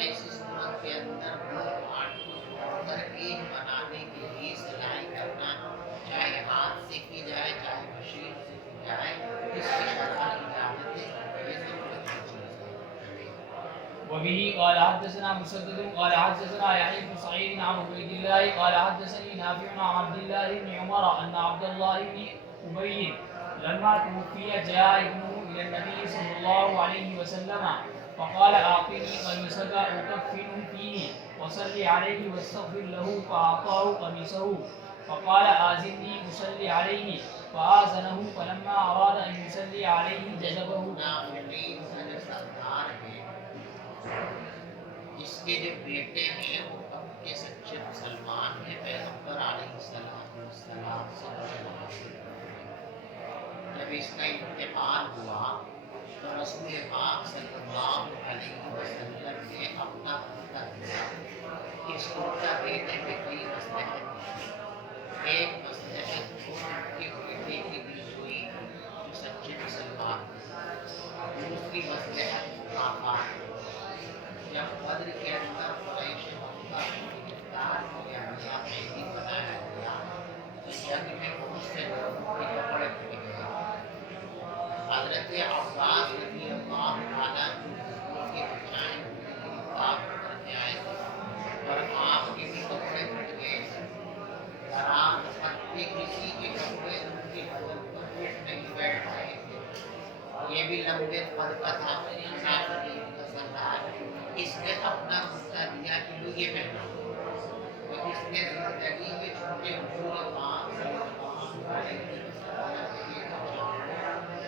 ایسی صورت کے اندر 2 پارٹ کو جوڑ کر ایک بنانے کے لیے سلائی کرنا، چاہے ہاتھ سے کی جائے چاہے مشین سے کی جائے، اس کی شرعی اجازت ہے، یہ ضرورت کی چیز ہے۔ وبه قال حدثنا مسدد قال حدثنا يحيى بن سعيد عن عبيد الله قال حدثني نافع عن عبد الله بن عمر ان عبد الله بن ابي لما توفي جاء ابنه الى النبي صلى الله عليه وسلم فقال اعطني قميصك اكفن فيه وصل عليه واستغفر له، فاعطاه قميصه فقال آذني اصلي عليه، فآذنه فلما اراد ان يصلي عليه جذبه۔ اس کے جو بیٹے ہیں وہ اب کے سچے مسلمان ہیں، پیغمبر علیہ السلام سے جب اس کا انتقال ہوا تو رسول پاک صلی اللہ علیہ وسلم نے اپنا کرتا دیا۔ اس کرتا دینے میں کئی مصلحت ہیں۔ ایک مصلحت ان کے بیٹے کی دی ہوئی جو سچے مسلمان ہیں، دوسری مصلحت آفات۔ جب بدر کے اندر قریش مکہ کو گرفتار کیا گیا، قیدی بنایا گیا، تو جنگ میں بہت سے لوگوں کے کپڑے پھٹ گئے۔ حضرت عباس رضی اللہ تعالیٰ ان کے بچائیں گرفتار کر کے آئے تھے، اور آپ کے بھی کپڑے پھٹ گئے۔ درام پتے کسی کے کپڑے ان کے بدن پر پھٹ نہیں بیٹھ رہے تھے۔ یہ بھی لمبے قد کا تھا، اس نے اپنا کرتا دیا کہ لو یہ پہنا، تو اس نے زندگی میں چھوٹے حضور پاک صلی اللہ علیہ وسلم کے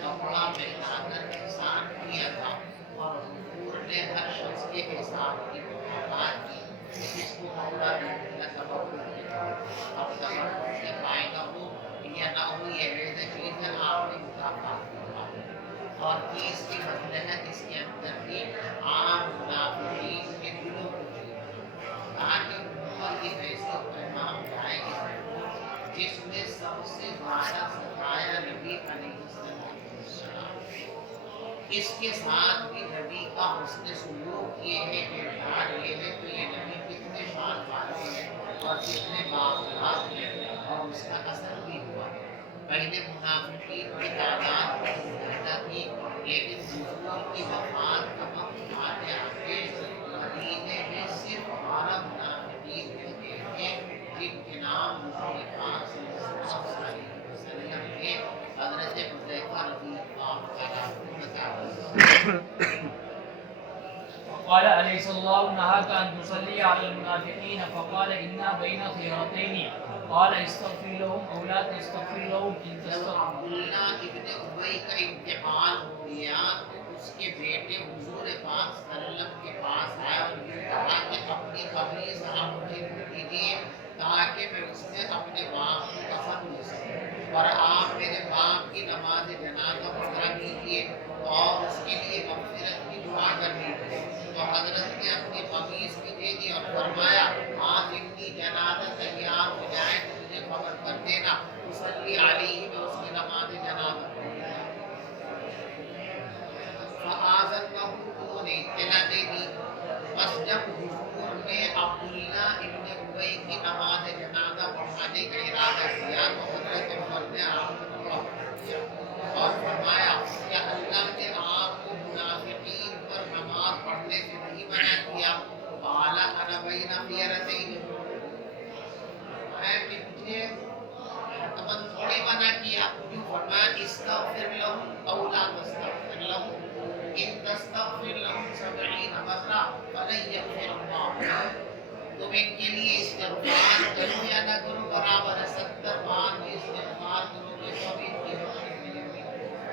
کپڑا پہنا کر احسان کیا تھا، اور حضور نے ہر شخص کے احسان کی ملاقات کی، جس کو کپڑا دینے کا چیز کی مصلحت اس کے اندر بھی عام منافقین کے دلوں کو دی تاکہ حکومت کی حیثیت پیغام جائے گی جس میں سب سے زیادہ ستایا نبی علیہ السلام. اس کے ساتھ بھی نبی کا حسن سلوک یہ ہے، کردار یہ ہے کہ یہ نبی کتنے شان والے ہیں اور کتنے باخبر ہیں، اور اس کا اثر بھی ہوا. پہلے منافقین کی تعداد بہت زیادہ تھی، لیکن حضور کی وفات کا وقت آتے آتے مدینے میں صرف 12 منافقین ہوتے ہیں جن کے نام حضور پاک صلی اللہ علیہ وسلم نے حضرت حذیفہ رضی اللہ تعالیٰ عنہ بتایا. قال أليس الله نهاك أن تصلي على المنافقين فقال إنا بين خيرتين قال استغفر لهم أو لا تستغفر لهم إن جب تستغفر. عبداللہ ابن ابی کا انتقال ہو گیا تو اس کے بیٹے حضور پاک صلی اللہ علیہ وسلم کے پاس آئے اور یہ کہا کہ اپنی قمیص آپ مجھے دیجیے تاکہ میں اس میں اپنے باپ کو کفن لے سکوں، اور آپ میرے باپ کی نماز جنازہ پڑھا کیجیے اور اس کے لیے مغفرت کی دعا کر دیجیے. تو حضرت نے اپنی قمیص بھی دے دی اور فرمایا آج ان کی جنازہ تیار ہو جائے تو مجھے خبر کر دینا، صلی علیہ میں اس کی نماز جنازہ پڑھی. فآذنہ انہوں نے اطلاع دے دی. بس جب حضور نے عبداللہ ابن ابی کی نماز جنازہ پڑھانے کا ارادہ کیا تو حضرت عمر نے آپ کو اور فرمایا کہ اللہ نے آپ کو منافقین پر نماز پڑھنے سے نہیں منع کیا. قال انا بین خیرتین، کہ مجھے حتماً تھوڑی منع کیا. کیوں؟ فرمایا استغفر لهم او لا تستغفر لهم ان تستغفر لهم 70 مرہ فلن یغفر اللہ. تم ان کے لیے استغفار کرو یا نہ کرو برابر ہے، 70 بار بھی استغفار کرو گے تو بھی ان کی مغفرت ملے گی.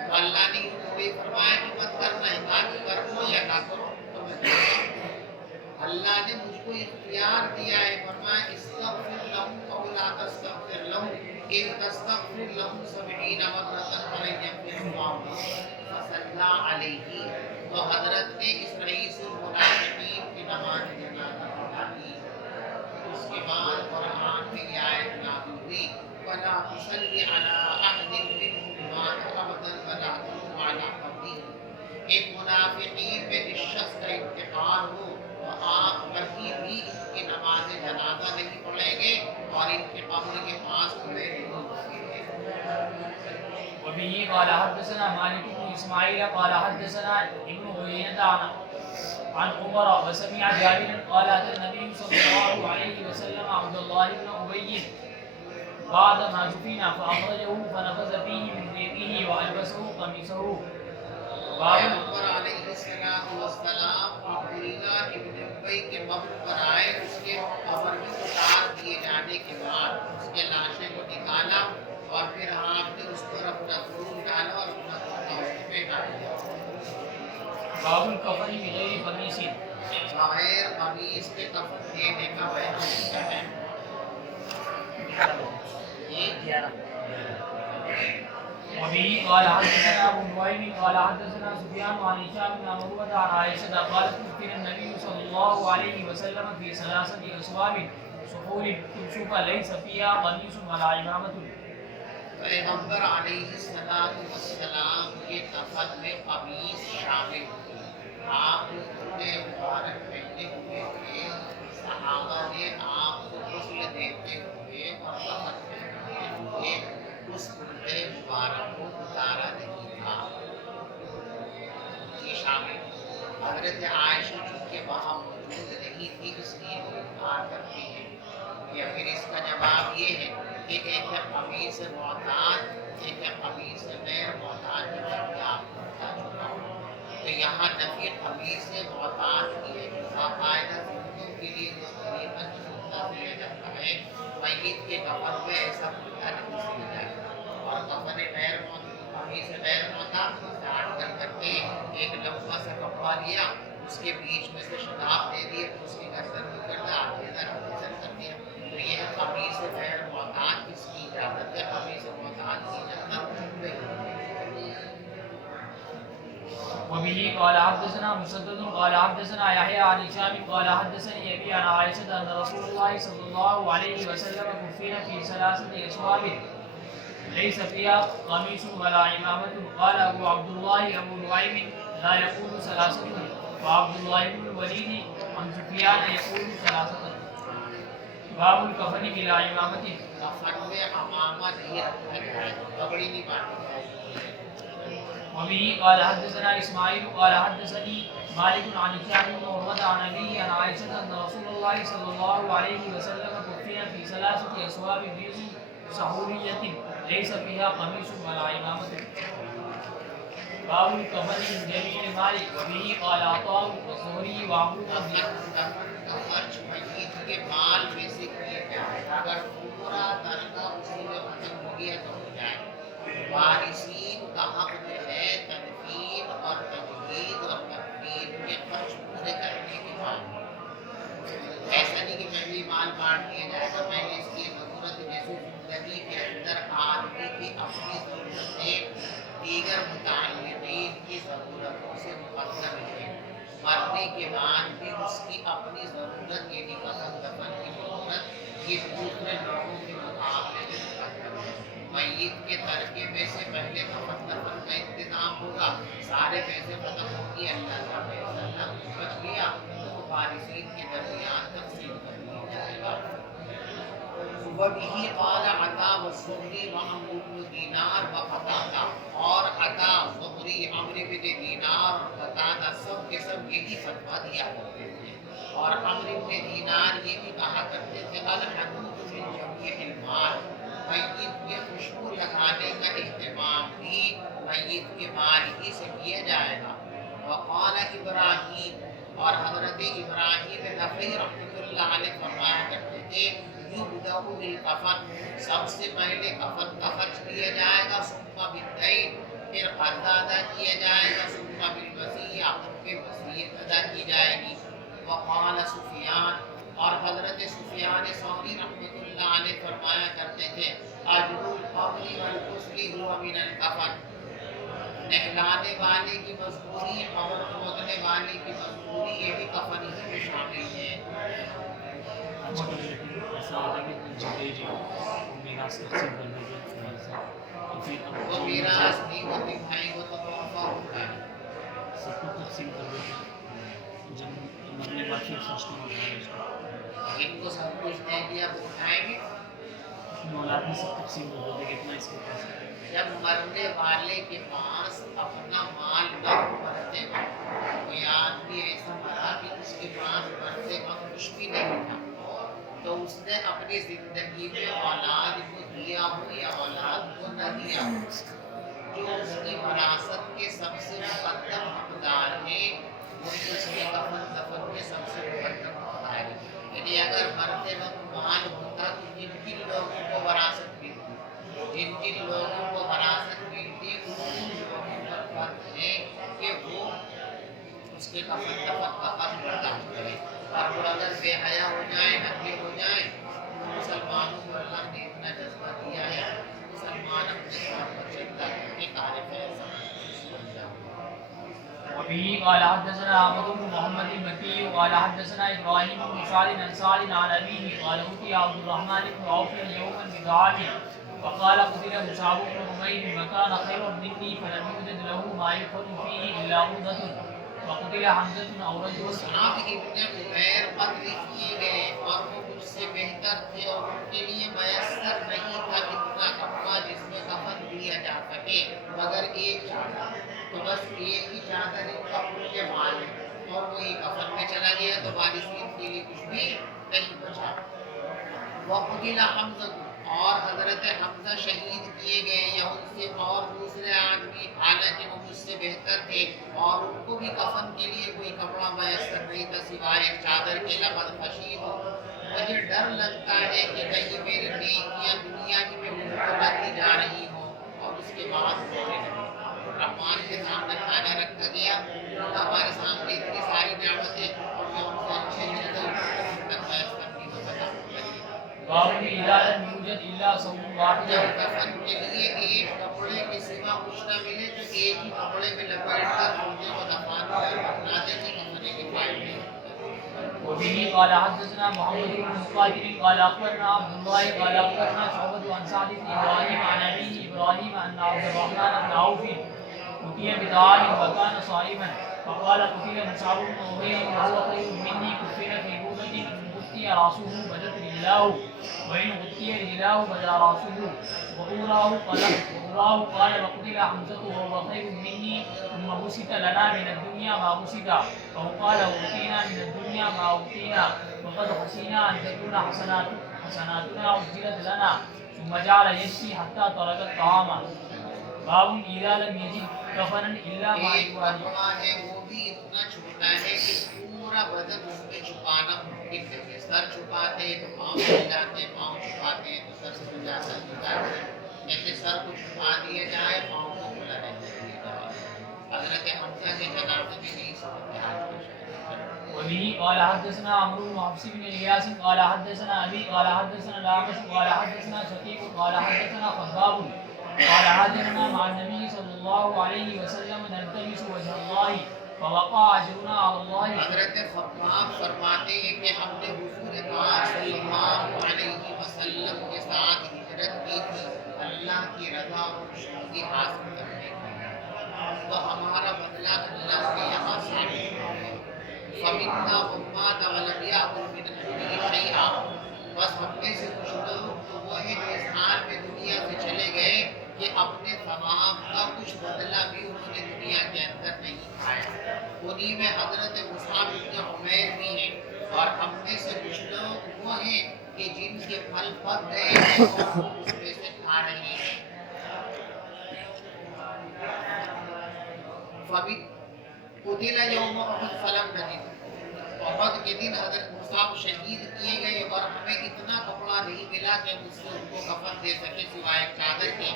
تو اللہ نے ان کو بھی فرمایا کہ مت کرنا ہے، باقی کر لو یا نہ کرو تو میں کرتا ہوں. اللہ نے مجھ کو اختیار دیا ہے، فرمایا استغفر لهم او لا تستغفر لهم ان تستغفر لهم 70 مرة فلن يغفر الله. فصلى علیہ، تو حضرت نے اس رئیس المنافقین کی نماز جنازہ پڑھائی. اس کے بعد قرآن میں یہ آیت نازل ہوئی وَلَا تُصَلِّ عَلَىٰ أَحَدٍ مِّنْهُمْ مَاتَ أَبَدًا وَلَا تَقُمْ عَلَىٰ قَبْرِهِ. ایک منافقین میں جس شخص کا انتقال ہو تو آپ کبھی بھی ان کی نماز جنازہ نہیں پڑھیں گے اور ان کے قبر کے پاس کھڑے نہیں ہوں گے. وبه قال حدثنا مالك بن اسماعيل قال حدثنا ابن عيينة عن عمر وسمع جابر قال اتى النبي صلى الله عليه وسلم عبد الله بن ابي بعد ما دفن فاخرجه فنفذ فيه من ذيله والبسه قميصه. پیغمبر علیہ السلام عبداللہ ابن ابی کے قبر پر آئے. اس کے قبر میں اتار دیے جانے کے بعد اس کے لاشیں کو نکالا اور پھر آپ نے اس پر اپنا خون ڈالا اور اپنا کرتا اس کو پہنا دیا. باب الكفن بغير قميص. بغیر قمیص کے کفن دینے کا بیان ہے. وبه قال حدثنا ابو نعيم قال حدثنا سفيان عن هشام بن عروة عن عائشة قالت كفن النبي صلى الله عليه وسلم في 3 أصواب صخور كشوف ليس فيها قميص ولا عمامة. پیغمبر علیہ السلام کے کفن میں قمیص شامل تھی. آپ نے مبارک پہنے ہوئے تھے. صحابہ نے آپ کو غسل دیتے ہوئے اور کفن پہناتے ہوئے اس کرتے مبارک کو اتارا نہیں تھا. یہ شامل. حضرت عائشہ چونکہ وہاں موجود نہیں تھی اس لیے وہ انکار کرتی ہے. یا پھر اس کا جواب یہ ہے کہ ایک ہے قمیص معتاد، ایک ہے قمیص غیر معتاد جو میں آپ کو بتا چکا ہوں. تو یہاں نفی قمیص معتاد کی ہے. باقاعدہ زندوں کے لیے جس طریقہ سے سوتا دیا جاتا ہے میت کے کفن میں ایسا کھلا نہیں سیا جاتا. اور کفن غیر معتاد، قمیص غیر معتاد کو کاٹ کر کے ایک لمبا سا کپڑا لیا، اس کے بیچ میں سے شراب دے دیے، اس کی گردن کو کر دیا، آدھے کر دیا. تو یہ ہے قمیص غیر معتاد، اس کی اجازت ہے. قمیص معتاد کی اجازت نہیں ہے. وبه قال حدثنا مسدد قال حدثنا يحيى عن هشام قال حدثني أبي عن عائشة أن رسول الله صلى الله عليه وسلم كفن في ثلاثة أثواب ليس فيها قميص ولا عمامة. قال أبو عبد الله أبو نعيم لا يقول ثلاثة، وعبد الله بن الوليد عن سفيان يقول ثلاثة. باب الكفن بلا عمامة. کفن میں امامہ نہیں رکھا جائے، پگڑی نہیں باندھی جائے. وبه قال حدثنا اسماعيل قال حدثني مالك عن هشام بن عروة عن أبيه عن عائشة أن رسول الله صلى الله عليه وسلم كفن في ثلاثة أثواب بيض سحورية ليس فيها قميص ولا عمامة. باب الكفن من جميع المال. وبه قال عطاء والزهري وعبد خرچ میت کے مال میں سے کیے جائے، اگر پورا تنخواہ اسی میں ختم ہو گیا تو ہو جائے. وارثین کا حق جو ہے تدفین اور تجہیز اور تکفین کے خرچ پورے کرنے کے بعد. ایسا نہیں کہ پہلی مال بانٹ دیا جائے گا، پہلے اس کی ضرورت جیسے زندگی کے اندر آدمی کی اپنی ضرورتیں دیگر متعلقین کی ضرورتوں سے مقدم ہے. مرنے کے بعد بھی اس کی اپنی ضرورت یعنی کفن دفن کی ضرورت یہ دوسرے لوگوں کے مقابلے میں مقدم ہے. میت کے ترکے میں سے پہلے کفن دفن کا انتظام ہوگا. سارے پیسے ختم ہو گئے، اللہ کا پیسہ بچ گیا تو وارثین کے درمیان تقسیم کر دیا جائے گا. وبه قال عطا والزهري وعمرو بن دینار وقتادہ. اور عطا، زہری، عمرو بن دینار اور قتادہ سب کے سب یہی فتویٰ دیا کرتے تھے. اور عمرو بن دینار یہ بھی کہا کرتے تھے الحدود من جميع المال، میت کے خوشبو لگانے کا اہتمام بھی میت کے مال ہی سے کیا جائے گا. وقال ابراہیم، اور حضرت ابراہیم نخعی رحمۃ اللہ علیہ فرمایا کرتے تھے یبدأ بالکفن، سب سے پہلے کفن کا خرچ کیا جائے گا، ثم بالدین، پھر قرض ادا کیا جائے گا، ثم بالوصیہ، پھر وصیت ادا کی جائے گی. وقال سفیان، اور حضرت سفیان ثوری رحمۃ اللہ علیہ فرمایا کرتے تھے اجر القبر والغسل هو من الکفن، نہلانے والے کی مزدوری اور کھودنے والے کی مزدوری یہ بھی کفن ہی میں شامل ہے. آج کل ایسا ہوتا ہے کہ جدے جی میراث تقسیم کرنے کے وہ میراث نہیں ہوتی بھائی، وہ تو توفہ ہوتا ہے. سب کو تقسیم کر دیتے ہیں، جب مرنے کے بعد پھر خرچ نہیں ہوتا ہے اس کو. ان کو سب کچھ دے دیا وہ کھائیں گے. اپنی اولاد میں سب تقسیم کر دیتے کہ اتنا اس کے پاس ہے. جب مرنے والے کے پاس اپنا مال نہ ہو، مرتے وقت کوئی آدمی ایسا مرا کہ اس کے پاس مرتے وقت کچھ بھی نہیں تھا، تو اس نے اپنی زندگی میں اولاد کو دیا ہو یا اولاد کو نہ دیا ہو، جو اس کی وراثت کے سب سے مقدم حقدار ہیں وہ اس کے کفن دفن کے سب سے مقدم حقدار ہیں. یعنی اگر مرتے وقت مال ہوتا تو جن جن لوگوں کو وراثت ملتی، جن جن لوگوں کو وراثت ملتی ان لوگوں پر فرض ہے کہ وہ اس کے کفن دفن کا خرچ برداشت کرے. اور وہ اگر بے حیا ہو جائے، ننگے ہو جائیں، مسلمانوں کو اللہ نے اتنا جذبہ دیا ہے، مسلمان اپنے طور پر چلتا ہے کار فیض بن جائے. وبه قال حدثنا احمد بن محمد المكي قال حدثنا ابراهيم بن سعد عن سعد عن ابيه قال اوتي عبد الرحمن بن عوف يوما بطعام فقال قتل مصعب بن عمير وكان خيرا مني فلم يوجد له ما يدخل فيه الا عودة وقتل حمزة او رجل. مصعب ابن عمیر قتل کیے گئے اور وہ مجھ سے بہتر تھے اور ان کے لیے میسر نہیں تھا اتنا کپڑا جس میں کفن دیا جا سکے مگر ایک چادر، تو بس ایک ہی چادر ان کپڑوں کے مال ہے اور وہی کفن میں چلا گیا تو وارثین کے لیے کچھ بھی نہیں بچا. وقتل حمزہ، اور حضرت حمزہ شہید کیے گئے یا ان سے اور دوسرے آدمی حالانکہ وہ مجھ سے بہتر تھے اور ان کو بھی کفن کے لیے کوئی کپڑا میسر نہیں تھا سوائے ایک چادر کے. لقد خشیت، مجھے ڈر لگتا ہے کہ کہیں میری نیکیاں دنیا کی میں ان کو لگتی جا رہی ہوں. اور اس کے بعد رحمان کے سامنے کھانا رکھا گیا، ہمارے سامنے اتنی ساری نعمتیں اور جو ہم سے اچھے ملتے ہیں تک میسر نہیں ہو سکا. باب اذا لم يوجد الا ثوب واحد جب کفن کے لیے ایک کپڑے کے سوا کچھ نہ ملے تو ایک ہی کپڑے میں لپیٹ کر مردے کو دفن کرنا دیتے کفن کے فائدے. وبه قال حدثنا محمد بن مقاتل قال اخبرنا عبد الله قال اخبرنا شعبة عن سعد بن ابراهيم عن ابيه ابراهيم ان عبد الرحمن بن عوف اتي بطعام وكان صائما فقال قتل مصعب بن عمير وهو خير مني كفن في بوده ان غطي راسه بدت رجلاه وان غطي رجلاه بدا راسه وأراه قال وقتل حمزة وهو خير مني ثم بسط لنا من الدنيا ما بسط أو قال أوتينا من الدنيا ما أوتينا وقد خشينا أن تكون حسناتنا عجلت لنا ثم جعل يشفي حتى ترك الطعام. باب إذا لم يجد كفنا إلا ما ایک يواري. کپڑا ہے وہ بھی اتنا چھوٹا ہے کہ پورا بدن اس میں چھپانا ممکن نہیں ہے. سر چھپاتے ہیں تو پاؤں مل جاتے ہیں, پاؤں چھپاتے ہیں تو سر سے مل جاتا ہے. جیسے سر کو چھپا دیا جائے پاؤں کو کھلا رہ جائے. حضرت حمزہ کے جنازے میں نہیں سمجھتے آج کے شاید. وبه قال حدثنا عمرو بن حفص بن الياس قال حدثنا ابي قال حدثنا الاعمش قال حدثنا شقيق قال حدثنا خباب قال حاضرنا مع النبي صلى الله عليه وسلم نلتمس وجه الله فوقع اجرنا على الله. حضرت خباب فرماتے ہیں کہ ہم نے حضور پاک صلی اللہ علیہ وسلم کے ساتھ ہجرت کی تھی اللہ کی رضا اور خوشنودی حاصل کرنے کی, تو ہمارا بدلہ اللہ کے یہاں ثابت ہو گیا. فمنا امات ولم یأکل من اجره شیئا, بس ہم میں سے کچھ لوگ تو وہ ہیں جو اس حال میں دنیا سے چلے گئے کہ اپنے ثواب کا کچھ بدلہ بھی انہوں نے دنیا کے اندر نہیں کھایا. انہی میں حضرت مصعب بن عمیر بھی ہیں, اور ہم میں سے کچھ لوگ وہ ہیں کہ جن کے پھل پک گئے ہیں اور وہ اس میں سے کھا رہے ہیں. قتل یوم احد فلم نجد, احد کے دن حضرت مصعب شہید کیے گئے اور ہمیں اتنا کپڑا نہیں ملا کہ ہم اس سے ان کو کفن دے سکے سوائے چادر کے.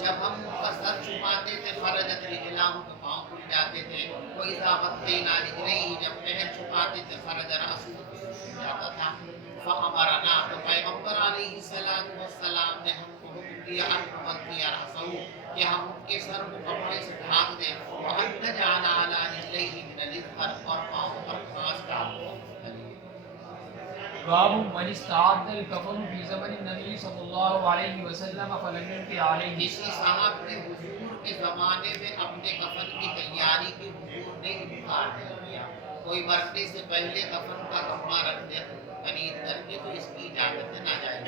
جب ہم ان کا سر چھپاتے تھے خرجت رجلاه تو پاؤں کھل جاتے تھے. وَإِذَا غَطَّيْنَا رِجْلَيْهِ, جب پیر چھپاتے تھے خرج رأسه تو کھل جاتا تھا. فأمرنا, تو پیغمبر علیہ السلام نے ہم کو حکم دیا ان نغطی رأسه, کہ ہم ان کے سر کو کپڑے سے ڈھانپ دیں. وأن نجعل على رجليه من الإذخر, اور پاؤں پر خاص ڈالو. باب من استعد الكفن في زمن النبي صلى الله عليه وسلم فلم ينكر عليه. کسی صاحب نے حضور کے زمانے میں اپنے کفن کی تیاری کی, حضور نے انکار نہیں کیا. کوئی مرنے سے پہلے کفن کا کپڑا رکھ دے خرید کر کے تو اس کی اجازت نہ جائے.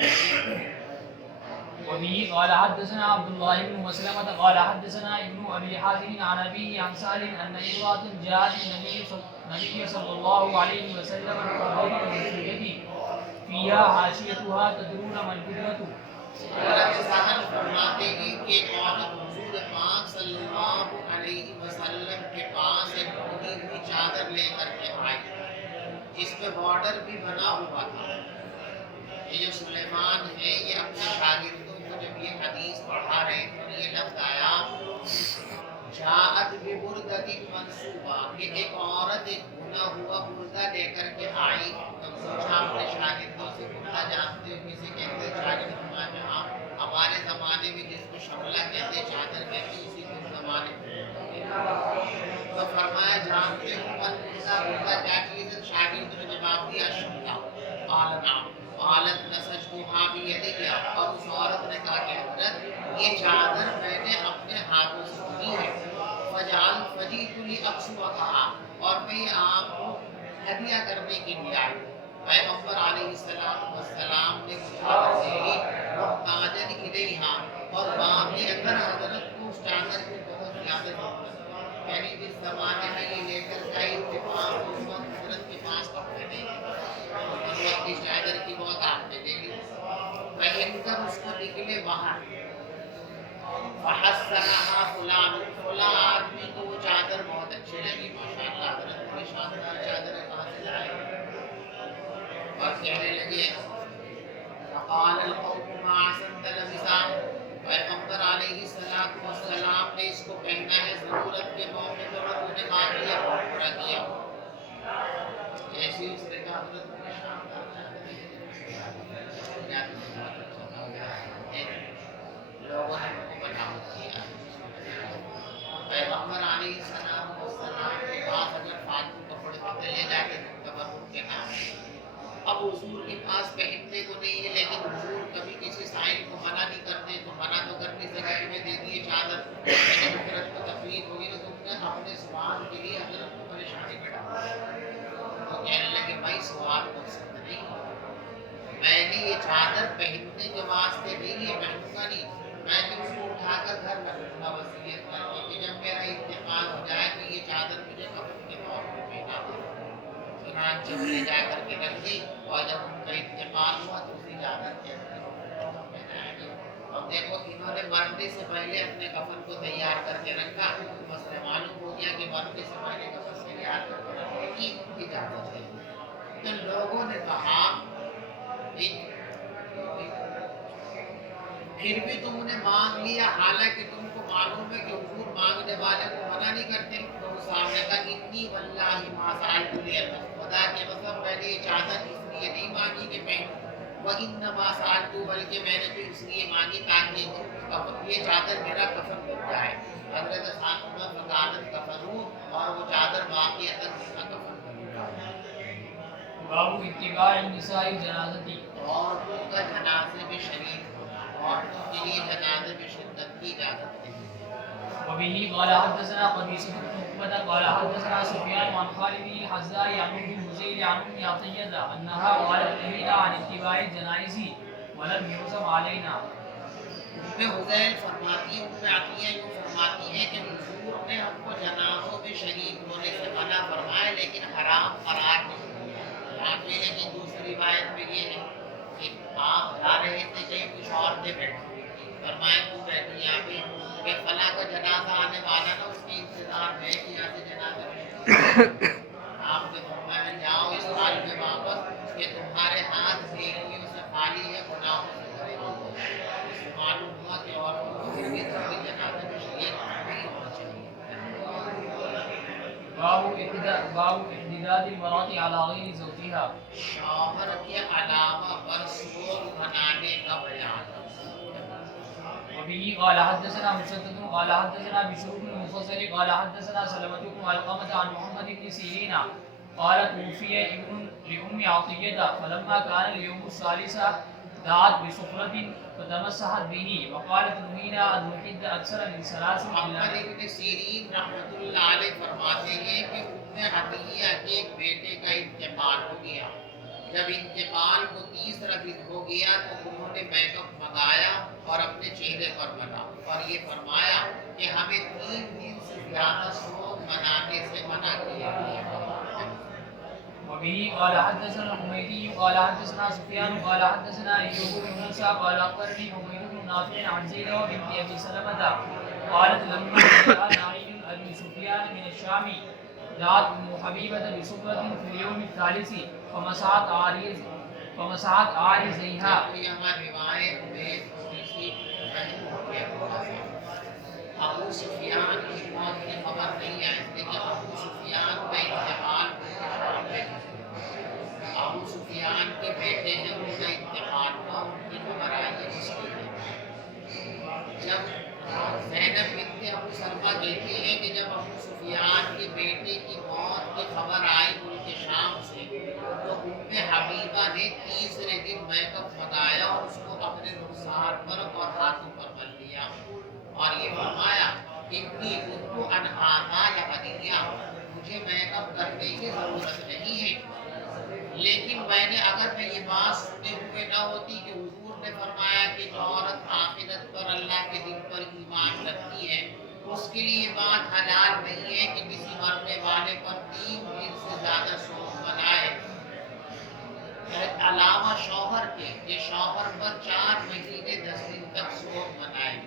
وبه قال حدثنا عبد الله بن مسلمة قال حدثنا ابن ابي حازم عن ابيه عن سالم ان امرأة جاءت النبي صلى الله عليه وسلم بقبر فيها حاشيتها تدرون ما القدرة. حضرت سہل فرماتے ہیں کہ ایک عورت حضور پاک صلی اللہ علیہ وسلم کے پاس ایک بھونی ہوئی چادر لے کر کے آئی جس پہ بارڈر بھی بنا ہوا تھا. یہ جو سلیمان ہے یہ اپنے شاگردوں کو جب یہ حدیث پڑھا رہے تو یہ لفظ آیا جاءت ببردۃ منصوبہ, کہ ایک عورت ایک بنا ہوا بردہ لے کر کے آئی. تو پوچھا اپنے شاگردوں سے, بردہ جانتے ہو کسی کہتے ہیں شاگرد جہاں ہمارے زمانے میں جس کو شملہ کہتے چادر کہتے اسی کو زمانے میں. تو فرمایا جانتے ہو بردہ کیا چیز ہے؟ شاگرد نے جواب دیا شملہ. قال نعم قالت نسجتها بيدي, اور اس عورت نے کہا کہ حضرت یہ چادر میں نے اپنے ہاتھوں سے بنی ہے. فجئت لأكسوها, اور میں یہ آپ کو ہدیہ کرنے کے لیے آئی. پیغمبر علیہ السلام نے چادر دے لی محتاجن الیہا, اور بعد میں اگر حضرت کو اس چادر کو بہت زیادہ ضرورت, یعنی جس زمانے میں یہ لے کر گئی اتفاق اس وقت حضرت کے پاس کپڑے نہیں اس وقت کی چادر کی بہت آپ نے دے لی. پہن کر اس کو نکلے باہر. فحسنها فلان, فلاں آدمی کو وہ چادر بہت اچھی لگی, ماشاءاللہ حضرت بڑی شاندار چادر ہے, کہاں سے لائے, اور کہنے لگے فقال القوم ما احسنت لبسا, پیغمبر علیہ السلام نے اس کو پہنا ہے ضرورت کے موقع پر, تو نے کہا کیا پورا کیا. ایسی اس نے کہا حضرت بڑی شاندار چادر ہے. یہ چادر پہننے کے واسطے نہیں، یہ پہنوں گا نہیں، میں نے اس کو اٹھا کر گھر رکھوں گا وصیت کر کے کہ جب میرا انتقال ہو جائے تو یہ چادر مجھے کفن کے طور پر پہنا دے۔ چنانچہ وہ لے جا کر کے رکھ دی، اور جب ان کا انتقال ہوا تو اسی چادر کے اندر پہنایا گیا۔ اور دیکھو انہوں نے مرنے سے پہلے اپنے کفن کو تیار کر کے رکھا، مسئلہ معلوم ہو گیا کہ مرنے سے پہلے کفن تیار کر کے رکھنے کی اجازت ہے۔ تو لوگوں نے کہا پھر بھی تم نے مانگ لیا، حالانکہ تم کو معلوم ہے کہ حضور مانگنے والے کو منع نہیں کرتے۔ تو صاحب نے کہا انی واللہ ما سألت لیت، خدا کے قسم میں نے یہ چادر اس لیے نہیں مانگی کہ پہنوں، وانما سألت، بلکہ میں نے تو اس لیے مانگی تاکہ یہ چادر میرا کفن بن جائے۔ حضرت فاطمہ فکانت کفن ہوں، اور وہ چادر واقعی اثر اس کا کفن بن جائے۔ باب اتباع النساء جنازتی، عورتوں کا جنازے میں شریک ہونا، عورتوں کے لیے جنازے میں شرکت کی اجازت ہے۔ وبه قال حدثنا قبيصة بن عقبة قال حدثنا سفيان عن خالد الحذاء عن ابن الهذيل عن ام عطية انها قالت نهينا عن اتباع الجنائز ولم يعزم علينا۔ ام حذیل فرماتی ہے، ام عطیہ یوں فرماتی ہے کہ حضور نے ہم کو جنازوں میں شریک ہونے سے منع فرمایا لیکن حرام قرار نہیں دیا۔ یہاں پہ لیکن دوسری روایت میں یہ ہے کہ آپ جا رہے تھے کہیں کچھ عورتیں بیٹھی ہوئی تھی، فرمایا کیوں بیٹھی یہاں پہ کہ فلاں کا جنازہ آنے والا نا، اس کے انتظار میں ہے کہ یہاں سے جنازہ میں آپ نے فرمایا جاؤ اس حال میں واپس کہ تمہارے ہاتھ نیکیوں سے خالی ہے، گناہوں سے بھرے ہوئے۔ اس سے معلوم ہوا کہ عورتوں کو پھر بھی جنازے میں شریک نہیں ہونا چاہیے۔ باب احداد المرأة على غير زوجها، شوہر کے علاوہ پر سوگ منانے کا بیان۔ وبه قال حدثنا مسدد قال حدثنا بشر بن المفضل قال حدثنا سلمة بن علقمة عن محمد بن سيرين قال توفي ابن لأم عطية فلما كان اليوم الثالث دعت بسفرة فتمسحت به وقالت نهينا أن نحد أكثر من ثلاث محمد ابن سیرین رحمۃ اللہ علیہ فرماتے ہیں کہ ام عطیہ کے ایک بیٹے کا انتقال ہو گیا۔ جب انتقال کو تیسرا دن ہو گیا تو انہوں نے میک اپ منگایا اور اپنے چہرے پر بنا، اور یہ فرمایا کہ ہمیں 3 دن سے زیادہ سوگ منانے سے منع کیا گیا۔ وبه قال حدثنا الحميدي قال حدثنا سفيان قال حدثنا ايوب بن موسى قال اخبرني حميد بن نافع عن زينب بنت ابي سلمة قالت لما جاء نعيم ابي سفيان من الشام دعت ام حبيبة بسفرة في اليوم الثالث فمسحت عارضيها۔ یہاں روایت میں تھوڑی سی ابو سفیان کی موت کی خبر نہیں ہے، لیکن ابو سفیان کا انتقال ابو سفیان کے بیٹے ہیں، ان کا انتقال ہوا، ان کی خبر آئی ہے مسلم میں۔ جب زینب بنت ابو سلمہ کہتی ہے کہ جب ابو سفیان کے بیٹے کی موت کی خبر آئی ملک شام سے تو ام حبیبہ نے تیسرے دن میک اپ منگایا اور اس کو اپنے رخسار پر اور ہاتھوں پر مل لیا، اور یہ فرمایا اتنی اردو انہاتا لہدیہ، مجھے میک اپ کرنے کی ضرورت نہیں ہے، لیکن میں نے اگر میں یہ بات سنتے ہوئے نہ ہوتی کہ حضور نے فرمایا کہ جو عورت آخرت پر اللہ کے دن پر ایمان رکھتی ہے اس کے لیے یہ بات حلال نہیں ہے کہ کسی مرنے والے پر 3 دن سے زیادہ سوگ منائے، علاوہ شوہر کے، یہ شوہر پر 4 مہینے 10 دن تک سوگ منائے۔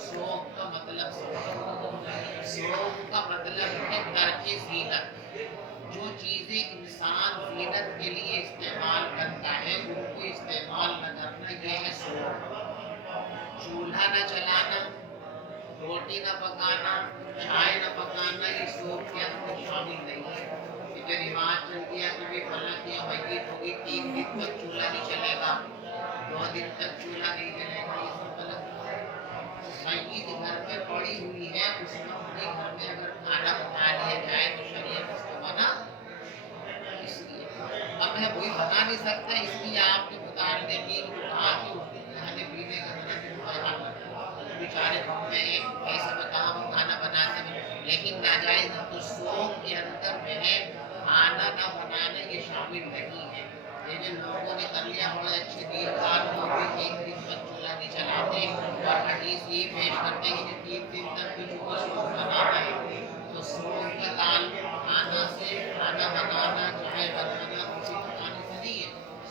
سوگ کا مطلب ہے ترک زینت، جو چیزیں انسان زینت کے لیے استعمال کرتا ہے ان کو استعمال نہ کرنا، یہ ہے سوگ۔ چولہا نہ چلانا، روٹی نہ پکانا، چائے نہ پکانا، یہ سوگ کے اندر شامل نہیں ہے۔ جو رواج چل گیا کہ فلاں کی میت ہوگی 3 دن تک چولہا نہیں چلے گا، 2 دن تک چولہا نہیں چلے گا، یہ سب غلط ہے۔ میت گھر میں پڑی ہوئی ہے، اس وقت بھی گھر میں اگر کھانا بنا لیا جائے تو شریعت اس کو منع اس لیے اب ہے وہی بنا نہیں سکتا، اس لیے آپ کے متعلقین کو کہا کہ کھانے پینے کا بیچارے ہم میں ایسے میں کہاں وہ کھانا بناتے ہیں، لیکن ناجائز تو سوگ کے اندر میں ہے کھانا نہ بنانا، یہ شامل نہیں ہے۔ یہ کے لوگوں نے کر لیا بڑے اچھے دیندار لوگ بھی ایک دن تک چولہا نہیں چلاتے اور حدیث یہ پیش کرتے ہیں کہ 3 دن تک بھی جو سوگ بنانا ہے تو سوگ کا تعلق کھانا سے، کھانا بنانا چائے بنانا کسی پکانے سے نہیں ہے.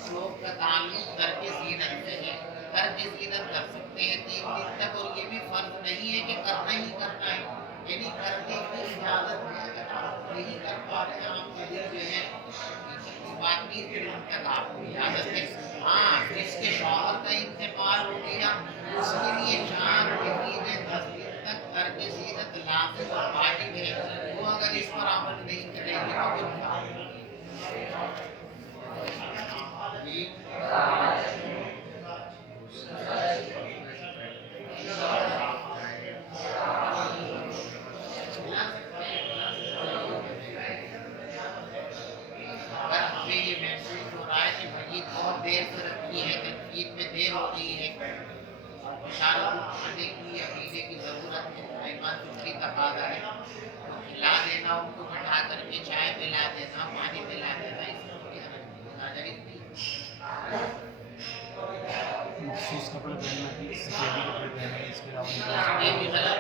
سوگ کا تعلق ترک زینت سے ہے. ترک زینت کر سکتے ہیں 3 دن تک، اور یہ بھی فرض نہیں ہے کہ کرنا ہی کرنا ہے، یعنی کرنے کی اجازت ہے. اگر آپ نہیں کر پا رہے ہیں آپ کے جو ہے بات نہیں پھر ان تک آپ کو اجازت ہے. ہاں جس کے شوہر کا انتقال ہو گیا اس کے لیے 4 دن 10 دن تک ترک زینت لازم اور واجب ہے. وہ اگر اس پر عمل نہیں کرے گی تو اگر ہمیں یہ محسوس ہو رہا ہے کہ مجید بہت دیر سے رکھی ہے، تنقید میں دیر ہو گئی ہے، اشارہ کھانے کی یا پینے کی ضرورت ہے، ایمان فطری تقاضا ہے، تو کھلا دینا، ان کو بٹھا کر کے چائے پلا دینا، پانی پلا دینا، اس میں کوئی حرج نہیں، ناجائز نہیں. مخصوص کپڑے پہننا بھی، سفیدی کپڑے پہننا اس کے علاوہ یہ بھی غلط